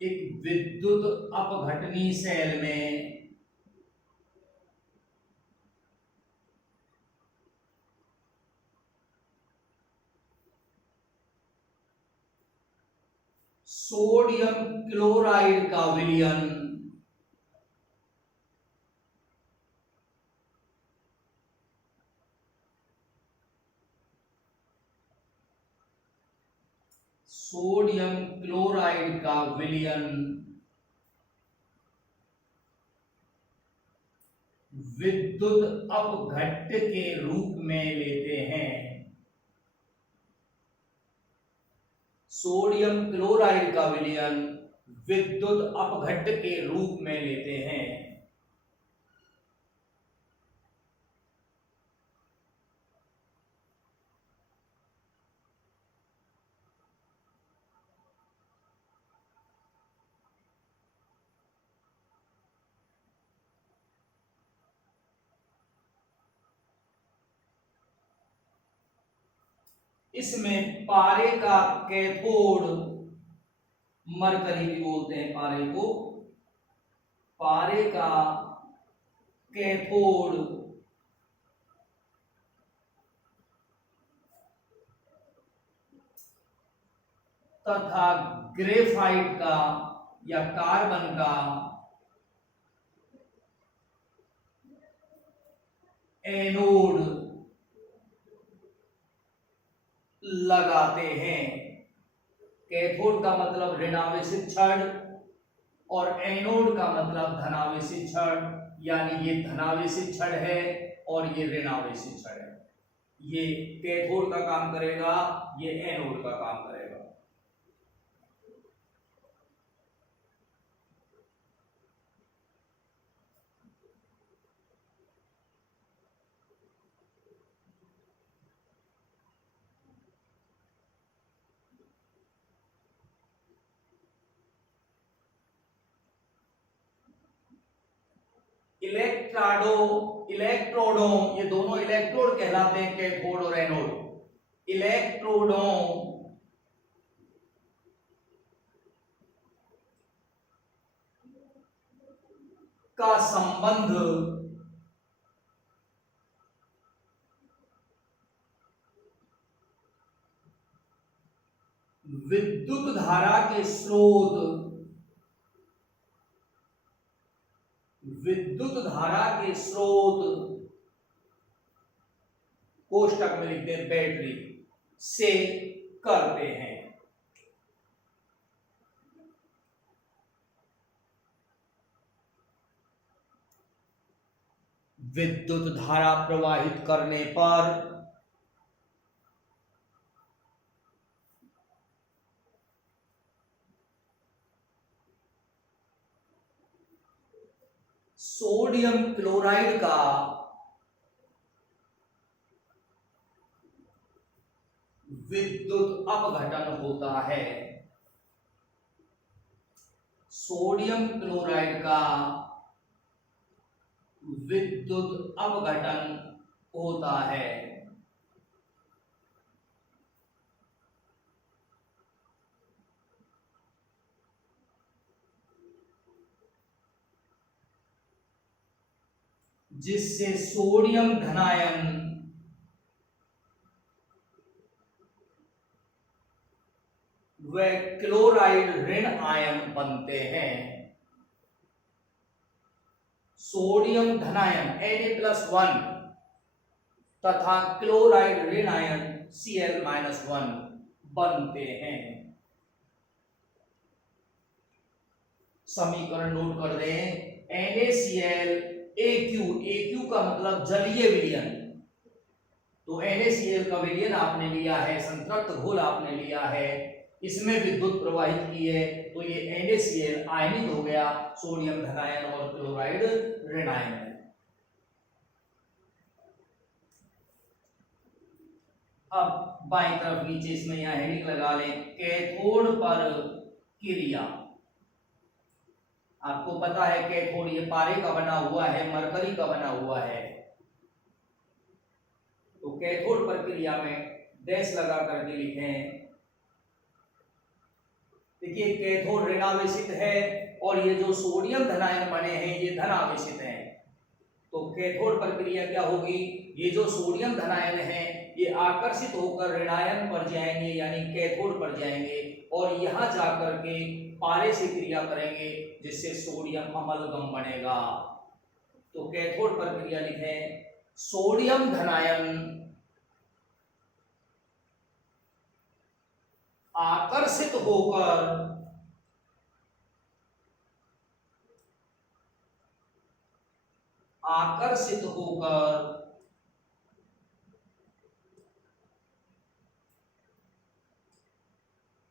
एक विद्युत अपघटनी सेल में सोडियम क्लोराइड का विलयन सोडियम क्लोराइड का विलयन विद्युत अपघट्ट के रूप में लेते हैं। सोडियम क्लोराइड का विलयन विद्युत अपघट्ट के रूप में लेते हैं। इसमें पारे का कैथोड, मरकरी भी बोलते हैं पारे को, पारे का कैथोड तथा ग्रेफाइट का या कार्बन का एनोड लगाते हैं। कैथोड का मतलब ऋणावेशित छड़ और एनोड का मतलब धनावेशित छड़। यानी ये धनावेशित छड़ है और ये ऋणावेशित छड़ है। ये कैथोड का काम करेगा, ये एनोड का काम करेगा। इलेक्ट्रोडोम, ये दोनों इलेक्ट्रोड कहलाते हैं, कैथोड और एनोड। इलेक्ट्रोडोम का संबंध विद्युत धारा के स्रोत, विद्युत धारा के स्रोत कोष्टक में लिखते हैं बैटरी से करते हैं। विद्युत धारा प्रवाहित करने पर सोडियम क्लोराइड का विद्युत अपघटन होता है। सोडियम क्लोराइड का विद्युत अपघटन होता है। जिससे सोडियम धनायन व क्लोराइड ऋण आयन बनते हैं। सोडियम धनायन Na+1 तथा क्लोराइड ऋण आयन Cl-1 बनते हैं। समीकरण नोट कर दें। NaCl AQ का मतलब जलीय विलयन, तो NaCl का विलयन आपने लिया है, संतृप्त घोल आपने लिया है, इसमें विद्युत प्रवाहित की है, तो ये NaCl आयनित हो गया, सोडियम धनायन और क्लोराइड ऋणायन है। अब बाईं तरफ नीचे इसमें यहां हेडिंग लगा लें, कैथोड पर क्रिया। आपको पता है कैथोड ये पारे का बना हुआ है, मरकरी का बना हुआ है, तो कैथोड पर क्रिया में डैश लगा करके लिखें। देखिए कैथोड ऋणावेशित है और ये जो सोडियम धनायन बने हैं ये धनावेशित हैं, तो कैथोड पर क्रिया क्या होगी, ये जो सोडियम धनायन है ये आकर्षित होकर ऋणायन पर जाएंगे यानी कैथोड पर जाएंगे और यहां जाकर के पारे से क्रिया करेंगे जिससे सोडियम अमलगम बनेगा। तो कैथोड पर क्रिया लिखें, सोडियम धनायन आकर्षित होकर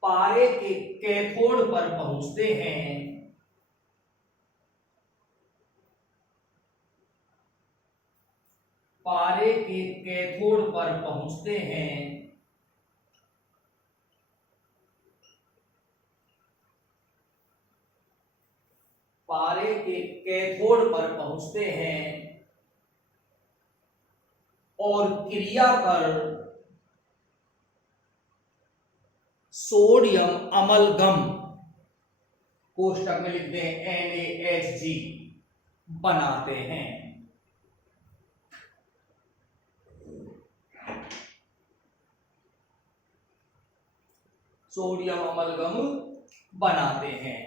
पारे के कैथोड पर पहुंचते हैं। पारे के कैथोड पर पहुंचते हैं पारे के कैथोड पर पहुंचते हैं और क्रिया कर सोडियम अमलगम, कोष्टक में लिखते हैं NaHG, बनाते हैं। सोडियम अमलगम बनाते हैं।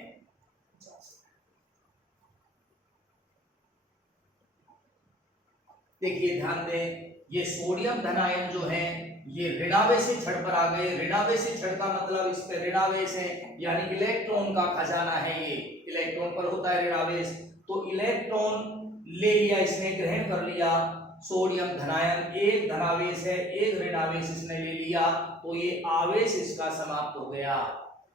देखिए ध्यान दें, ये सोडियम धनायन जो है ये ऋणावेशित छड़ पर आ गए। ऋणावेशित छड़ का मतलब इस पे ऋणावेश है यानी इलेक्ट्रॉन का खजाना है, ये इलेक्ट्रॉन पर होता है ऋणावेश। तो इलेक्ट्रॉन ले लिया, इसने ग्रहण कर लिया सोडियम धनायन, एक धनावेश है एक ऋणावेश इसने ले लिया, तो ये आवेश इसका समाप्त हो गया।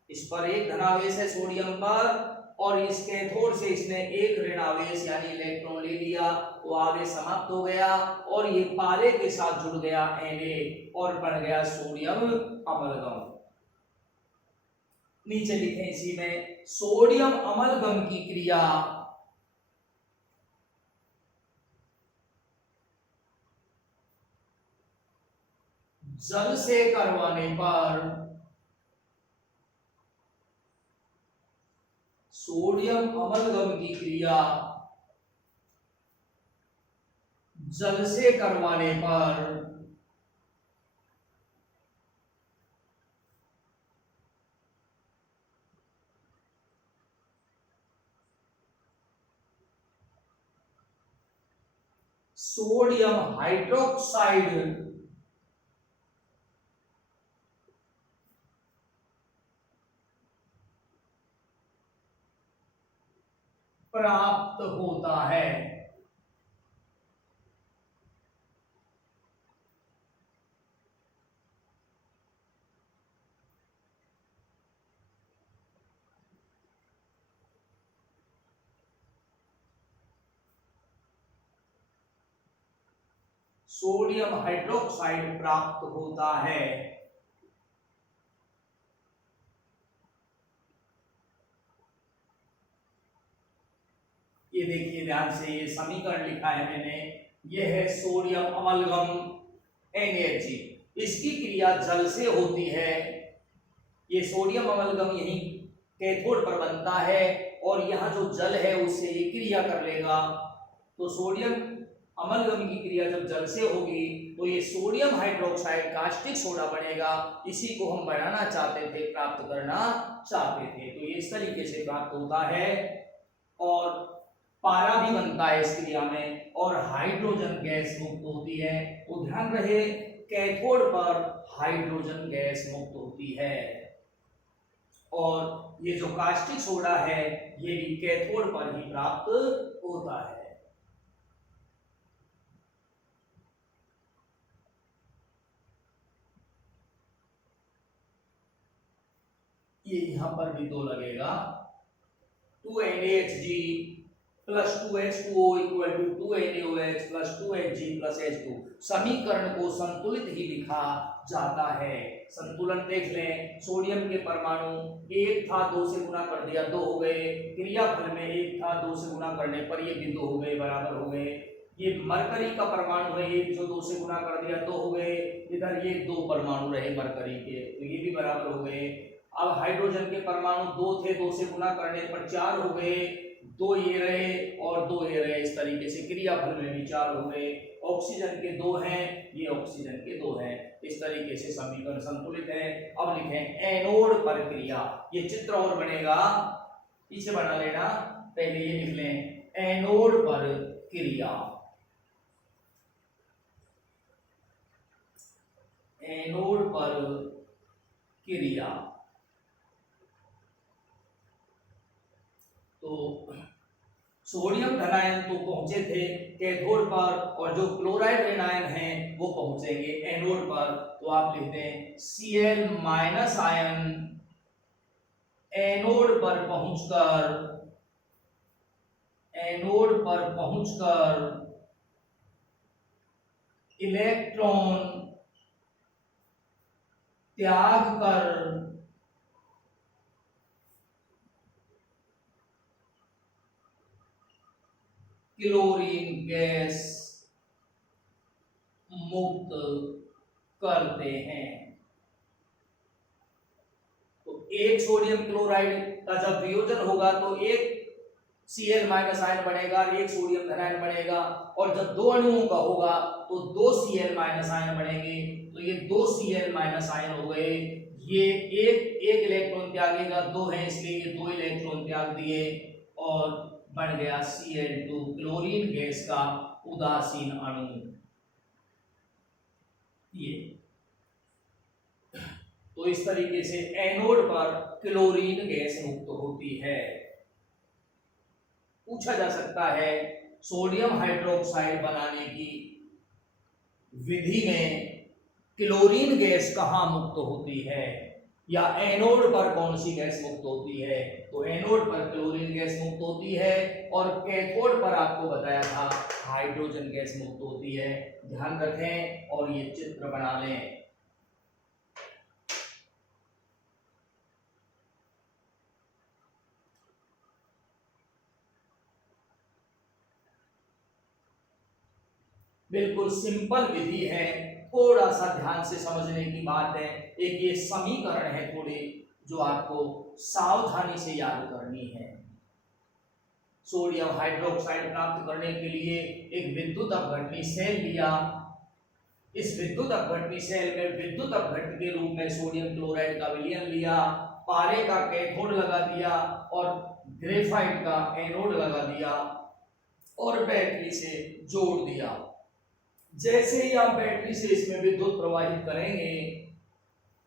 इस पर एक धनावेश है सोडियम पर और इस कैथोड से इसने एक ऋणावेश यानी इलेक्ट्रॉन ले लिया, तो आवेश समाप्त हो गया और ये पारे के साथ जुड़ गया Na और बन गया सोडियम अमलगम। नीचे लिखें इसी में सोडियम अमलगम की क्रिया जल से करवाने पर सोडियम अमलगम की क्रिया जल से करवाने पर सोडियम हाइड्रोक्साइड प्राप्त होता है। सोडियम हाइड्रोक्साइड प्राप्त होता है। ये देखिए ध्यान से, ये समीकरण लिखा है मैंने, ये है सोडियम अमलगम NaHg, इसकी क्रिया जल से होती है। ये सोडियम अमलगम यही कैथोड पर बनता है और यहाँ जो जल है उससे ये क्रिया कर लेगा, तो सोडियम अमलगम की क्रिया जब जल से होगी तो ये सोडियम हाइड्रोक्साइड कास्टिक सोडा बनेगा। इसी को हम बनाना चाहते थे, प्राप्त करना चाहते थे, तो ये इस तरीके से प्राप्त होता है और पारा भी बनता है इस क्रिया में और हाइड्रोजन गैस मुक्त होती है। तो ध्यान रहे कैथोड पर हाइड्रोजन गैस मुक्त होती है और ये जो कास्टिक सोडा है ये भी कैथोड पर ही प्राप्त होता है। ये यहां पर भी 2 लगेगा, 2NaHg plus 2H2O equal to 2NaOH plus 2Hg plus H2। समीकरण को संतुलित ही लिखा जाता है। संतुलन देख लें, सोडियम के परमाणु एक था 2 से गुना कर दिया 2 हो गए, क्रियाफल में एक था 2 से गुना करने पर ये भी 2 हो गए, बराबर हो गए। ये मरकरी का परमाणु है, एक जो 2 से गुना कर दिया 2 हो गए, इधर ये 2 परमाणु रहे मरकरी के, तो ये भी बराबर हो गए। अब हाइड्रोजन के परमाणु 2 थे, 2 से गुना करने पर 4 हो गए, 2 ये रहे और 2 ये रहे, इस तरीके से क्रियाफल में भी 4 हो गए। ऑक्सीजन के 2 हैं, ये ऑक्सीजन के 2 हैं, इस तरीके से समीकरण संतुलित है। अब लिखें एनोड पर क्रिया, ये चित्र और बनेगा, पीछे बना लेना, पहले ये लिख लें एनोड पर क्रिया। एनोड पर क्रिया तो सोडियम धनायन तो पहुंचे थे कैथोड पर और जो क्लोराइड ऋणायन हैं वो पहुंचेंगे एनोड पर। तो आप लिखते हैं Cl माइनस आयन एनोड पर पहुंचकर इलेक्ट्रॉन त्याग कर क्लोरीन गैस मुक्त करते हैं। तो एक सोडियम क्लोराइड का जब वियोजन होगा तो एक Cl माइनस आयन बनेगा, एक सोडियम धनायन बनेगा, और जब 2 अणुओं का होगा तो 2 Cl माइनस आयन बनेंगे। तो ये 2 Cl माइनस आयन हो गए, ये एक इलेक्ट्रॉन त्यागेगा, 2 है इसलिए ये 2 इलेक्ट्रॉन त्याग दिए और बन गया Cl2 क्लोरीन गैस का उदासीन अणु। ये तो इस तरीके से एनोड पर क्लोरीन गैस मुक्त होती है। पूछा जा सकता है सोडियम हाइड्रोक्साइड बनाने की विधि में क्लोरीन गैस कहाँ मुक्त होती है, या एनोड पर कौन सी गैस मुक्त होती है? तो एनोड पर क्लोरीन गैस मुक्त होती है और कैथोड पर आपको बताया था हाइड्रोजन गैस मुक्त होती है। ध्यान रखें और ये चित्र बना लें। बिल्कुल सिंपल विधि है, थोड़ा सा ध्यान से समझने की बात है। एक ये समीकरण है थोड़े जो आपको सावधानी से याद करनी है। सोडियम हाइड्रोक्साइड प्राप्त करने के लिए एक विद्युत अपघटनी सेल लिया। इस विद्युत अपघटनी सेल में विद्युत अपघट्य के रूप में सोडियम क्लोराइड का विलयन लिया, पारे का कैथोड लगा दिया और ग्रेफाइट का एनोड लगा दिया और बैटरी से जोड़ दिया। जैसे ही आप बैटरी से इसमें विद्युत प्रवाहित करेंगे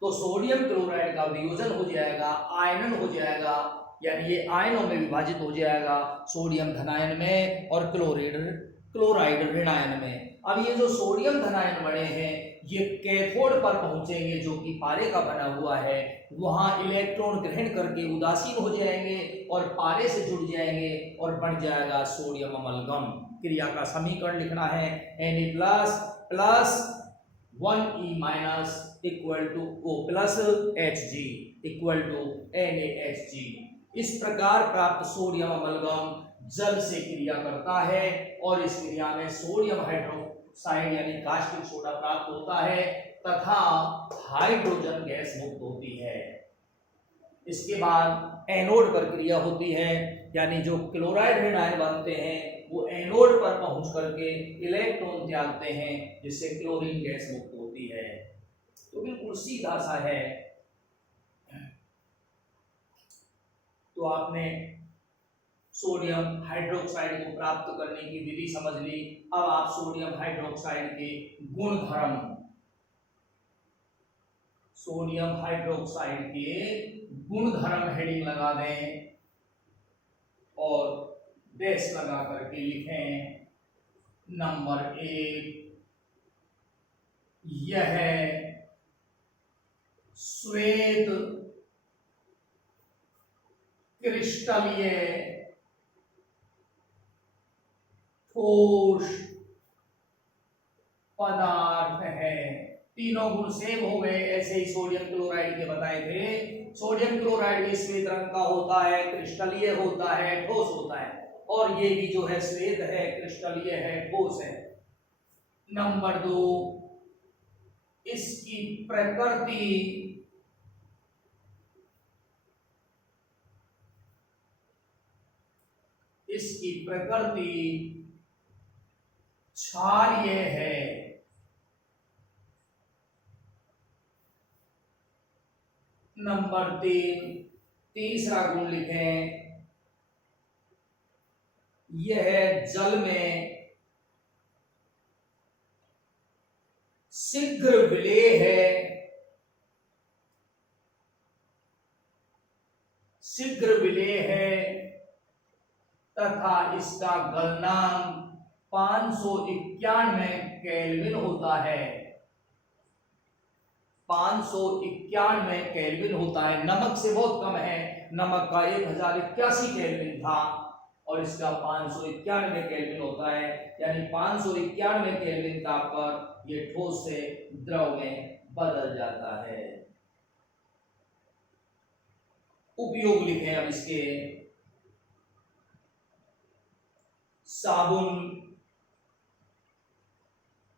तो सोडियम क्लोराइड का वियोजन हो जाएगा, आयनन हो जाएगा, यानी ये आयनों में विभाजित हो जाएगा, सोडियम धनायन में और क्लोराइड ऋणायन में। अब ये जो सोडियम धनायन बने हैं ये कैथोड पर पहुंचेंगे जो कि पारे का बना हुआ है, वहां इलेक्ट्रॉन ग्रहण करके उदासीन हो जाएंगे और पारे से जुड़ जाएंगे और बन जाएगा सोडियम अमलगम। क्रिया का समीकरण लिखना है Na plus 1E minus equal to O plus Hg equal to NaHg। इस प्रकार प्राप्त सोडियम अमलगम जल से क्रिया करता है और इस क्रिया में सोडियम हाइड्रोक्साइड यानी कास्टिक सोडा प्राप्त होता है तथा हाइड्रोजन गैस मुक्त होती है। इसके बाद एनोड पर क्रिया होती है, यानी जो क्लोराइड ऋणायन बनते हैं वो एनोड पर पहुंच करके इलेक्ट्रॉन त्यागते हैं जिससे क्लोरीन गैस मुक्त होती है। तो बिल्कुल सीधा सा है। तो आपने सोडियम हाइड्रोक्साइड को प्राप्त करने की विधि समझ ली। अब आप सोडियम हाइड्रोक्साइड के गुणधर्म, सोडियम हाइड्रोक्साइड के गुणधर्म हेडिंग लगा दें और डैश लगा करके लिखें। नंबर 1, यह श्वेत क्रिस्टलीय ठोस पदार्थ है। तीनों गुण सेम हो गए, ऐसे ही सोडियम क्लोराइड के बताए थे। सोडियम क्लोराइड भी श्वेत रंग का होता है, क्रिस्टलीय होता है, ठोस होता है, और ये भी जो है श्वेत है, क्रिस्टलीय है, ठोस है। नंबर 2, इसकी प्रकृति क्षारीय है। नंबर 3, तीसरा गुण लिखें, यह जल में शीघ्र विलेय है, तथा इसका गलनांक 591 केल्विन होता है। 591 केल्विन होता है, नमक से बहुत कम है। नमक का 1081 केल्विन था और इसका 591 केल्विन होता है, यानी 591 केल्विन तापकर ये ठोस से द्रव में बदल जाता है। उपयोग लिखें अब इसके, साबुन,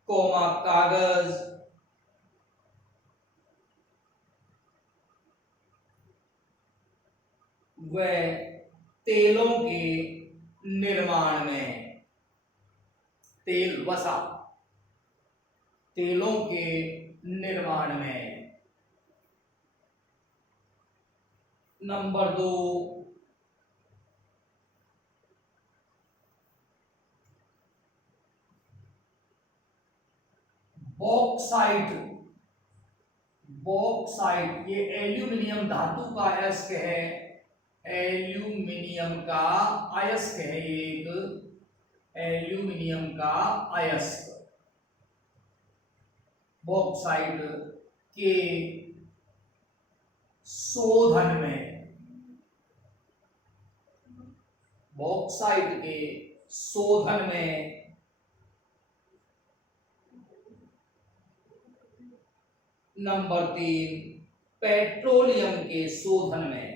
कागज, व तेलों के निर्माण में, वसा, तेलों के निर्माण में। नंबर 2, बॉक्साइट, ये एल्यूमिनियम धातु का अयस्क है, एल्यूमिनियम का अयस्क है एक, एल्यूमिनियम का अयस्क बॉक्साइट के शोधन में, बॉक्साइट के शोधन में नंबर 3 पेट्रोलियम के शोधन में,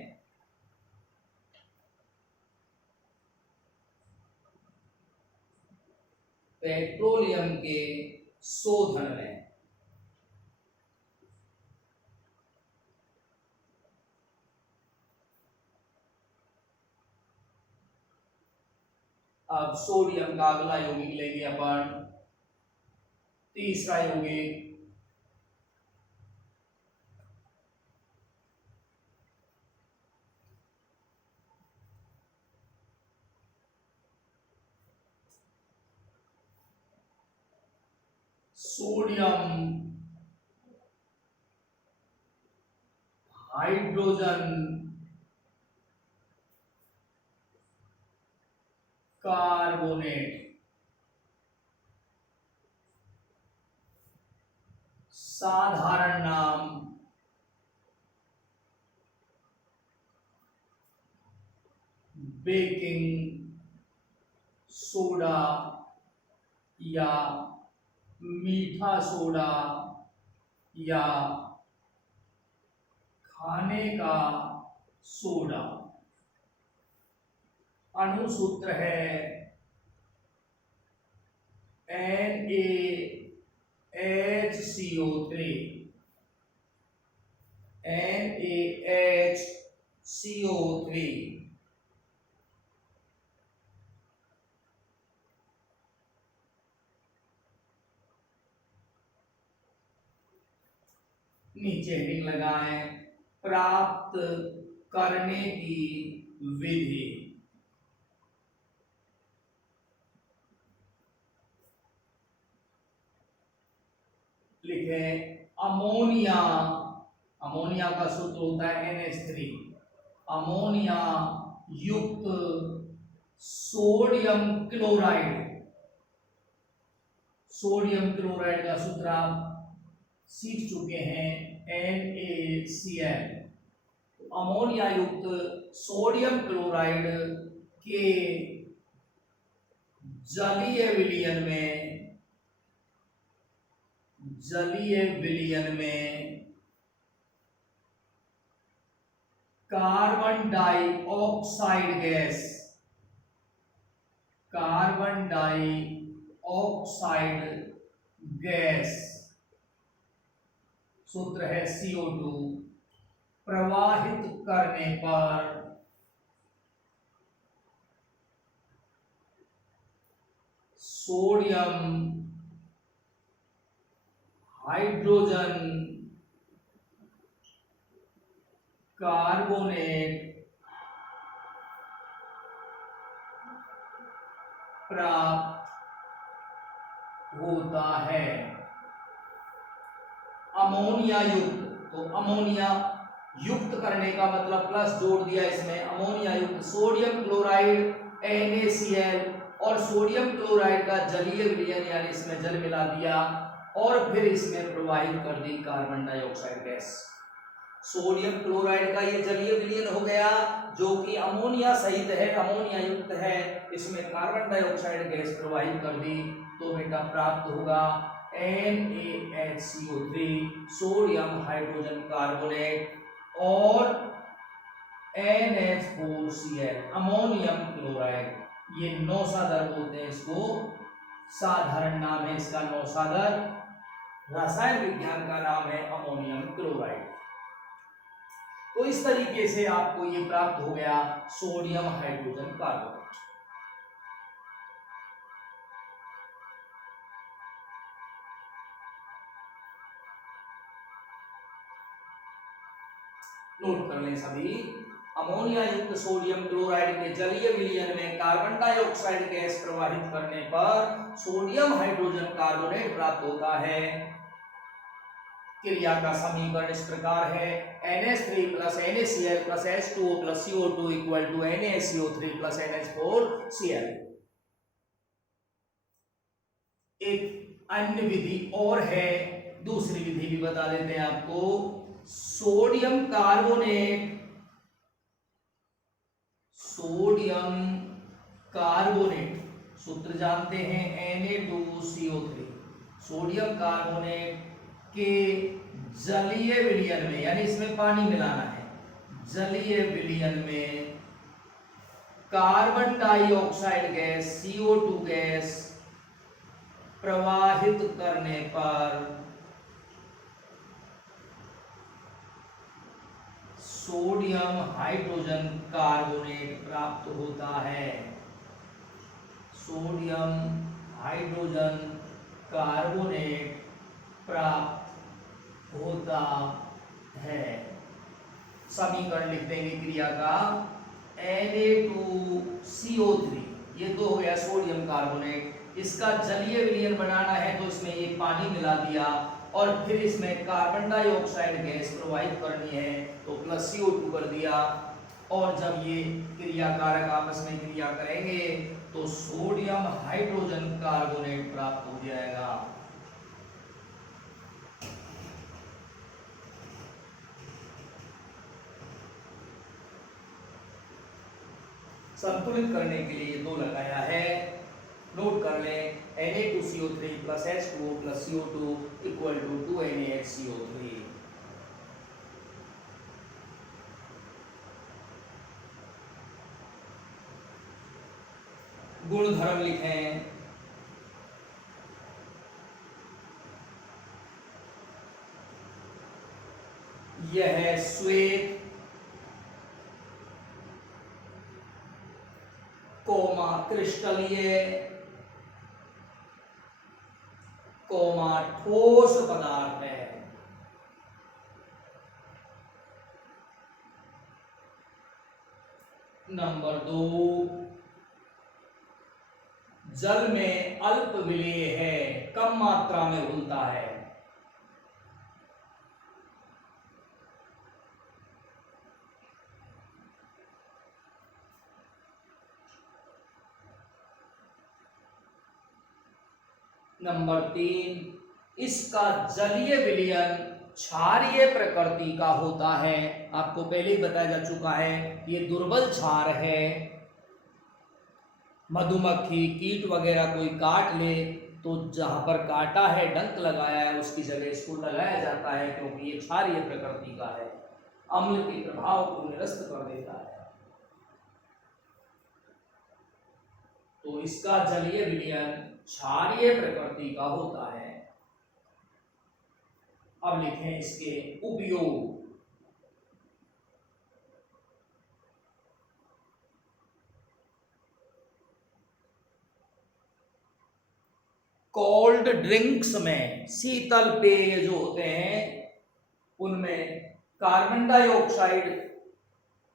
पेट्रोलियम के शोधन में अब सोडियम का अगला यौगिक लेंगे अपन, तीसरा यौगिक सोडियम हाइड्रोजन कार्बोनेट, साधारण नाम बेकिंग सोडा या मीठा सोडा या खाने का सोडा। अणुसूत्र है NaHCO3, NaHCO3। नीचे हेडिंग लगाएं, प्राप्त करने की विधि। लिखें अमोनिया, अमोनिया का सूत्र होता है NH3, अमोनिया युक्त सोडियम क्लोराइड, सोडियम क्लोराइड का सूत्र आप सीख चुके हैं NaCl। अमोनिया युक्त सोडियम क्लोराइड के जलीय विलयन में, जलीय विलयन में carbon dioxide gas, carbon dioxide gas, सूत्र है CO2, प्रवाहित करने पर सोडियम हाइड्रोजन कार्बोनेट प्राप्त होता है। अमोनिया युक्त, तो अमोनिया युक्त करने का मतलब प्लस जोड़ दिया इसमें, अमोनिया युक्त सोडियम क्लोराइड NaCl और सोडियम क्लोराइड का जलीय विलयन यानी इसमें जल मिला दिया और फिर इसमें प्रवाहित कर दी carbon dioxide gas. Sodium chloride का ये जलीय विलयन हो गया जो कि अमोनिया सहित है, अमोनिया युक्त है, इसमें कार्बन डाइऑक्साइड गैस प्रवाहित कर दी तो बेटा प्राप्त होगा NaHCO3 सोडियम हाइड्रोजन कार्बोनेट और NH4Cl अमोनियम क्लोराइड। ये नौसादर बोलते हैं इसको, साधारण नाम है इसका नौसादर, रसायन विज्ञान का नाम है अमोनियम क्लोराइड। तो इस तरीके से आपको ये प्राप्त हो गया सोडियम हाइड्रोजन कार्बोनेट। नोट कर लें सभी, अमोनिया युक्त सोडियम क्लोराइड के जलीय विलयन में कार्बन डाइऑक्साइड गैस प्रवाहित करने पर सोडियम हाइड्रोजन कार्बोनेट प्राप्त होता है। क्रिया का समीकरण इस प्रकार है NH3 plus NaCl plus H2O plus CO2 equal to NaCO3 plus NH4Cl। एक अन्य विधि और है, दूसरी विधि भी बता देते हैं आपको। सोडियम कार्बोनेट, सोडियम कार्बोनेट, सूत्र जानते हैं Na2CO3। सोडियम कार्बोनेट के जलीय विलयन में, यानी इसमें पानी मिलाना है, जलीय विलयन में carbon dioxide gas CO2 gas प्रवाहित करने पर सोडियम हाइड्रोजन कार्बोनेट प्राप्त होता है। सोडियम हाइड्रोजन कार्बोनेट प्राप्त होता है। समीकरण लिख देंगे क्रिया का, Na2CO3, ये तो हो गया सोडियम कार्बोनेट। इसका जलीय विलयन बनाना है तो इसमें ये पानी मिला दिया और फिर इसमें कार्बन डाइऑक्साइड गैस प्रवाहित करनी है तो प्लस CO2 कर दिया। और जब ये क्रिया कारक आपस में क्रिया करेंगे तो सोडियम हाइड्रोजन कार्बोनेट प्राप्त हो जाएगा। संतुलित करने के लिए 2 लगाया है, नोट कर लें। Na2CO3 plus H2O plus CO2 equal to 2NaHCO3। गुणधर्म लिखें। यह है श्वेत, कोमा क्रिस्टलीय, कोमा ठोस पदार्थ है। नंबर 2, जल में अल्प विलेय है, कम मात्रा में घुलता है। नंबर 3, इसका जलीय विलयन क्षारीय प्रकृति का होता है। आपको पहले ही बताया जा चुका है ये दुर्बल क्षार है। मधुमक्खी कीट वगैरह कोई काट ले तो जहां पर काटा है, डंक लगाया है, उसकी जगह इसको लगाया जाता है क्योंकि ये क्षारीय प्रकृति का है, अम्ल के प्रभाव को निरस्त कर देता है। तो इसका जलीय विलयन क्षारीय प्रकृति का होता है। अब लिखें इसके उपयोग। कोल्ड ड्रिंक्स में, शीतल पेय जो होते हैं उनमें कार्बन डाइऑक्साइड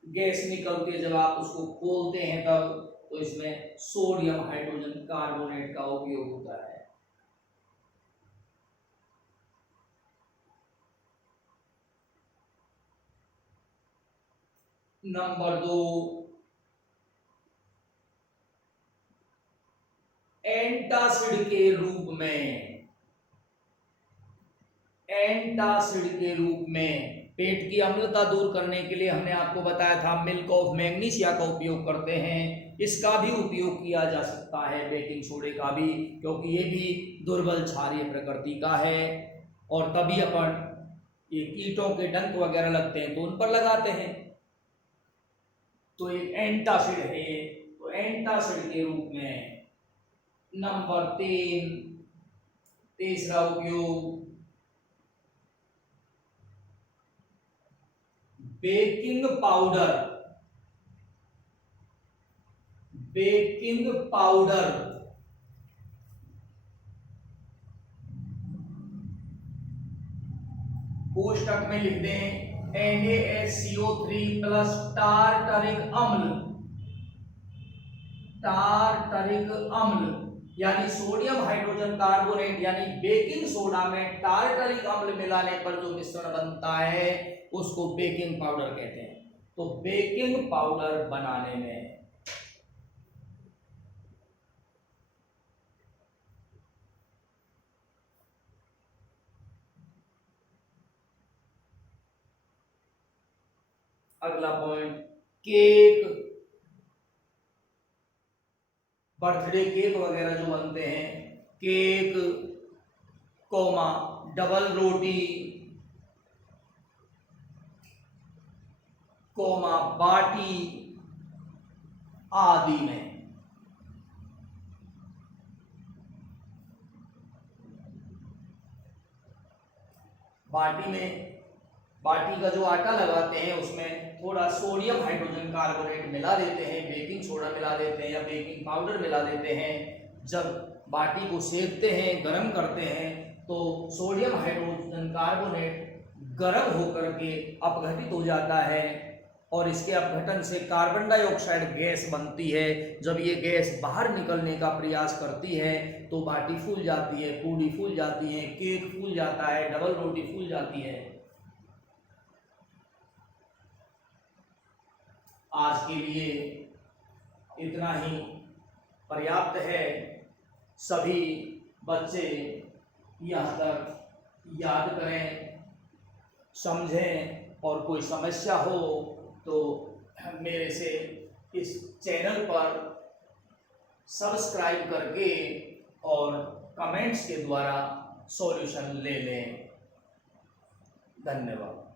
गैस निकलती है, जब आप उसको खोलते हैं तब, तो इसमें सोडियम हाइड्रोजन कार्बोनेट का उपयोग होता है। नंबर 2, एंटासिड के रूप में, एंटासिड के रूप में पेट की अम्लता दूर करने के लिए हमने आपको बताया था मिल्क ऑफ मैग्नीशिया का उपयोग करते हैं। इसका भी उपयोग किया जा सकता है, बेकिंग सोडे का भी, क्योंकि ये भी दुर्बल क्षारीय प्रकृति का है। और तभी अपन ये कीटों के डंक वगैरह लगते हैं तो उन पर लगाते हैं। तो एक एंटासिड है ये, तो एंटासिड के रूप में। नंबर 3, तीसरा उपयोग बेकिंग पाउडर, बेकिंग पाउडर कोष्टक में लिख दें NaHCO3 प्लस टार्टरिक अम्ल, टार्टरिक अम्ल यानी सोडियम हाइड्रोजन कार्बोनेट यानी बेकिंग सोडा में टार्टरिक अम्ल मिलाने पर जो मिश्रण बनता है उसको बेकिंग पाउडर कहते हैं। तो बेकिंग पाउडर बनाने में, अगला पॉइंट, केक, बर्थडे केक वगैरह जो बनते हैं, केक, कॉमा, डबल रोटी, कॉमा, बाटी आदि में। बाटी का जो आटा लगाते हैं उसमें थोड़ा सोडियम हाइड्रोजन कार्बोनेट मिला देते हैं, बेकिंग सोडा मिला देते हैं या बेकिंग पाउडर मिला देते हैं। जब बाटी को सेकते हैं, गरम करते हैं, तो सोडियम हाइड्रोजन कार्बोनेट गरम होकर के अपघटित हो जाता है और इसके अपघटन से कार्बन डाइऑक्साइड गैस बनती है। जब ये गैस बाहर निकलने का प्रयास करती है तो बाटी फूल जाती है, पूड़ी फूल जाती है, केक फूल जाता है, डबल रोटी फूल जाती है। आज के लिए इतना ही पर्याप्त है। सभी बच्चे यहाँ तक याद करें, समझें और कोई समस्या हो तो मेरे से इस चैनल पर सब्सक्राइब करके और कमेंट्स के द्वारा सॉल्यूशन ले लें। धन्यवाद।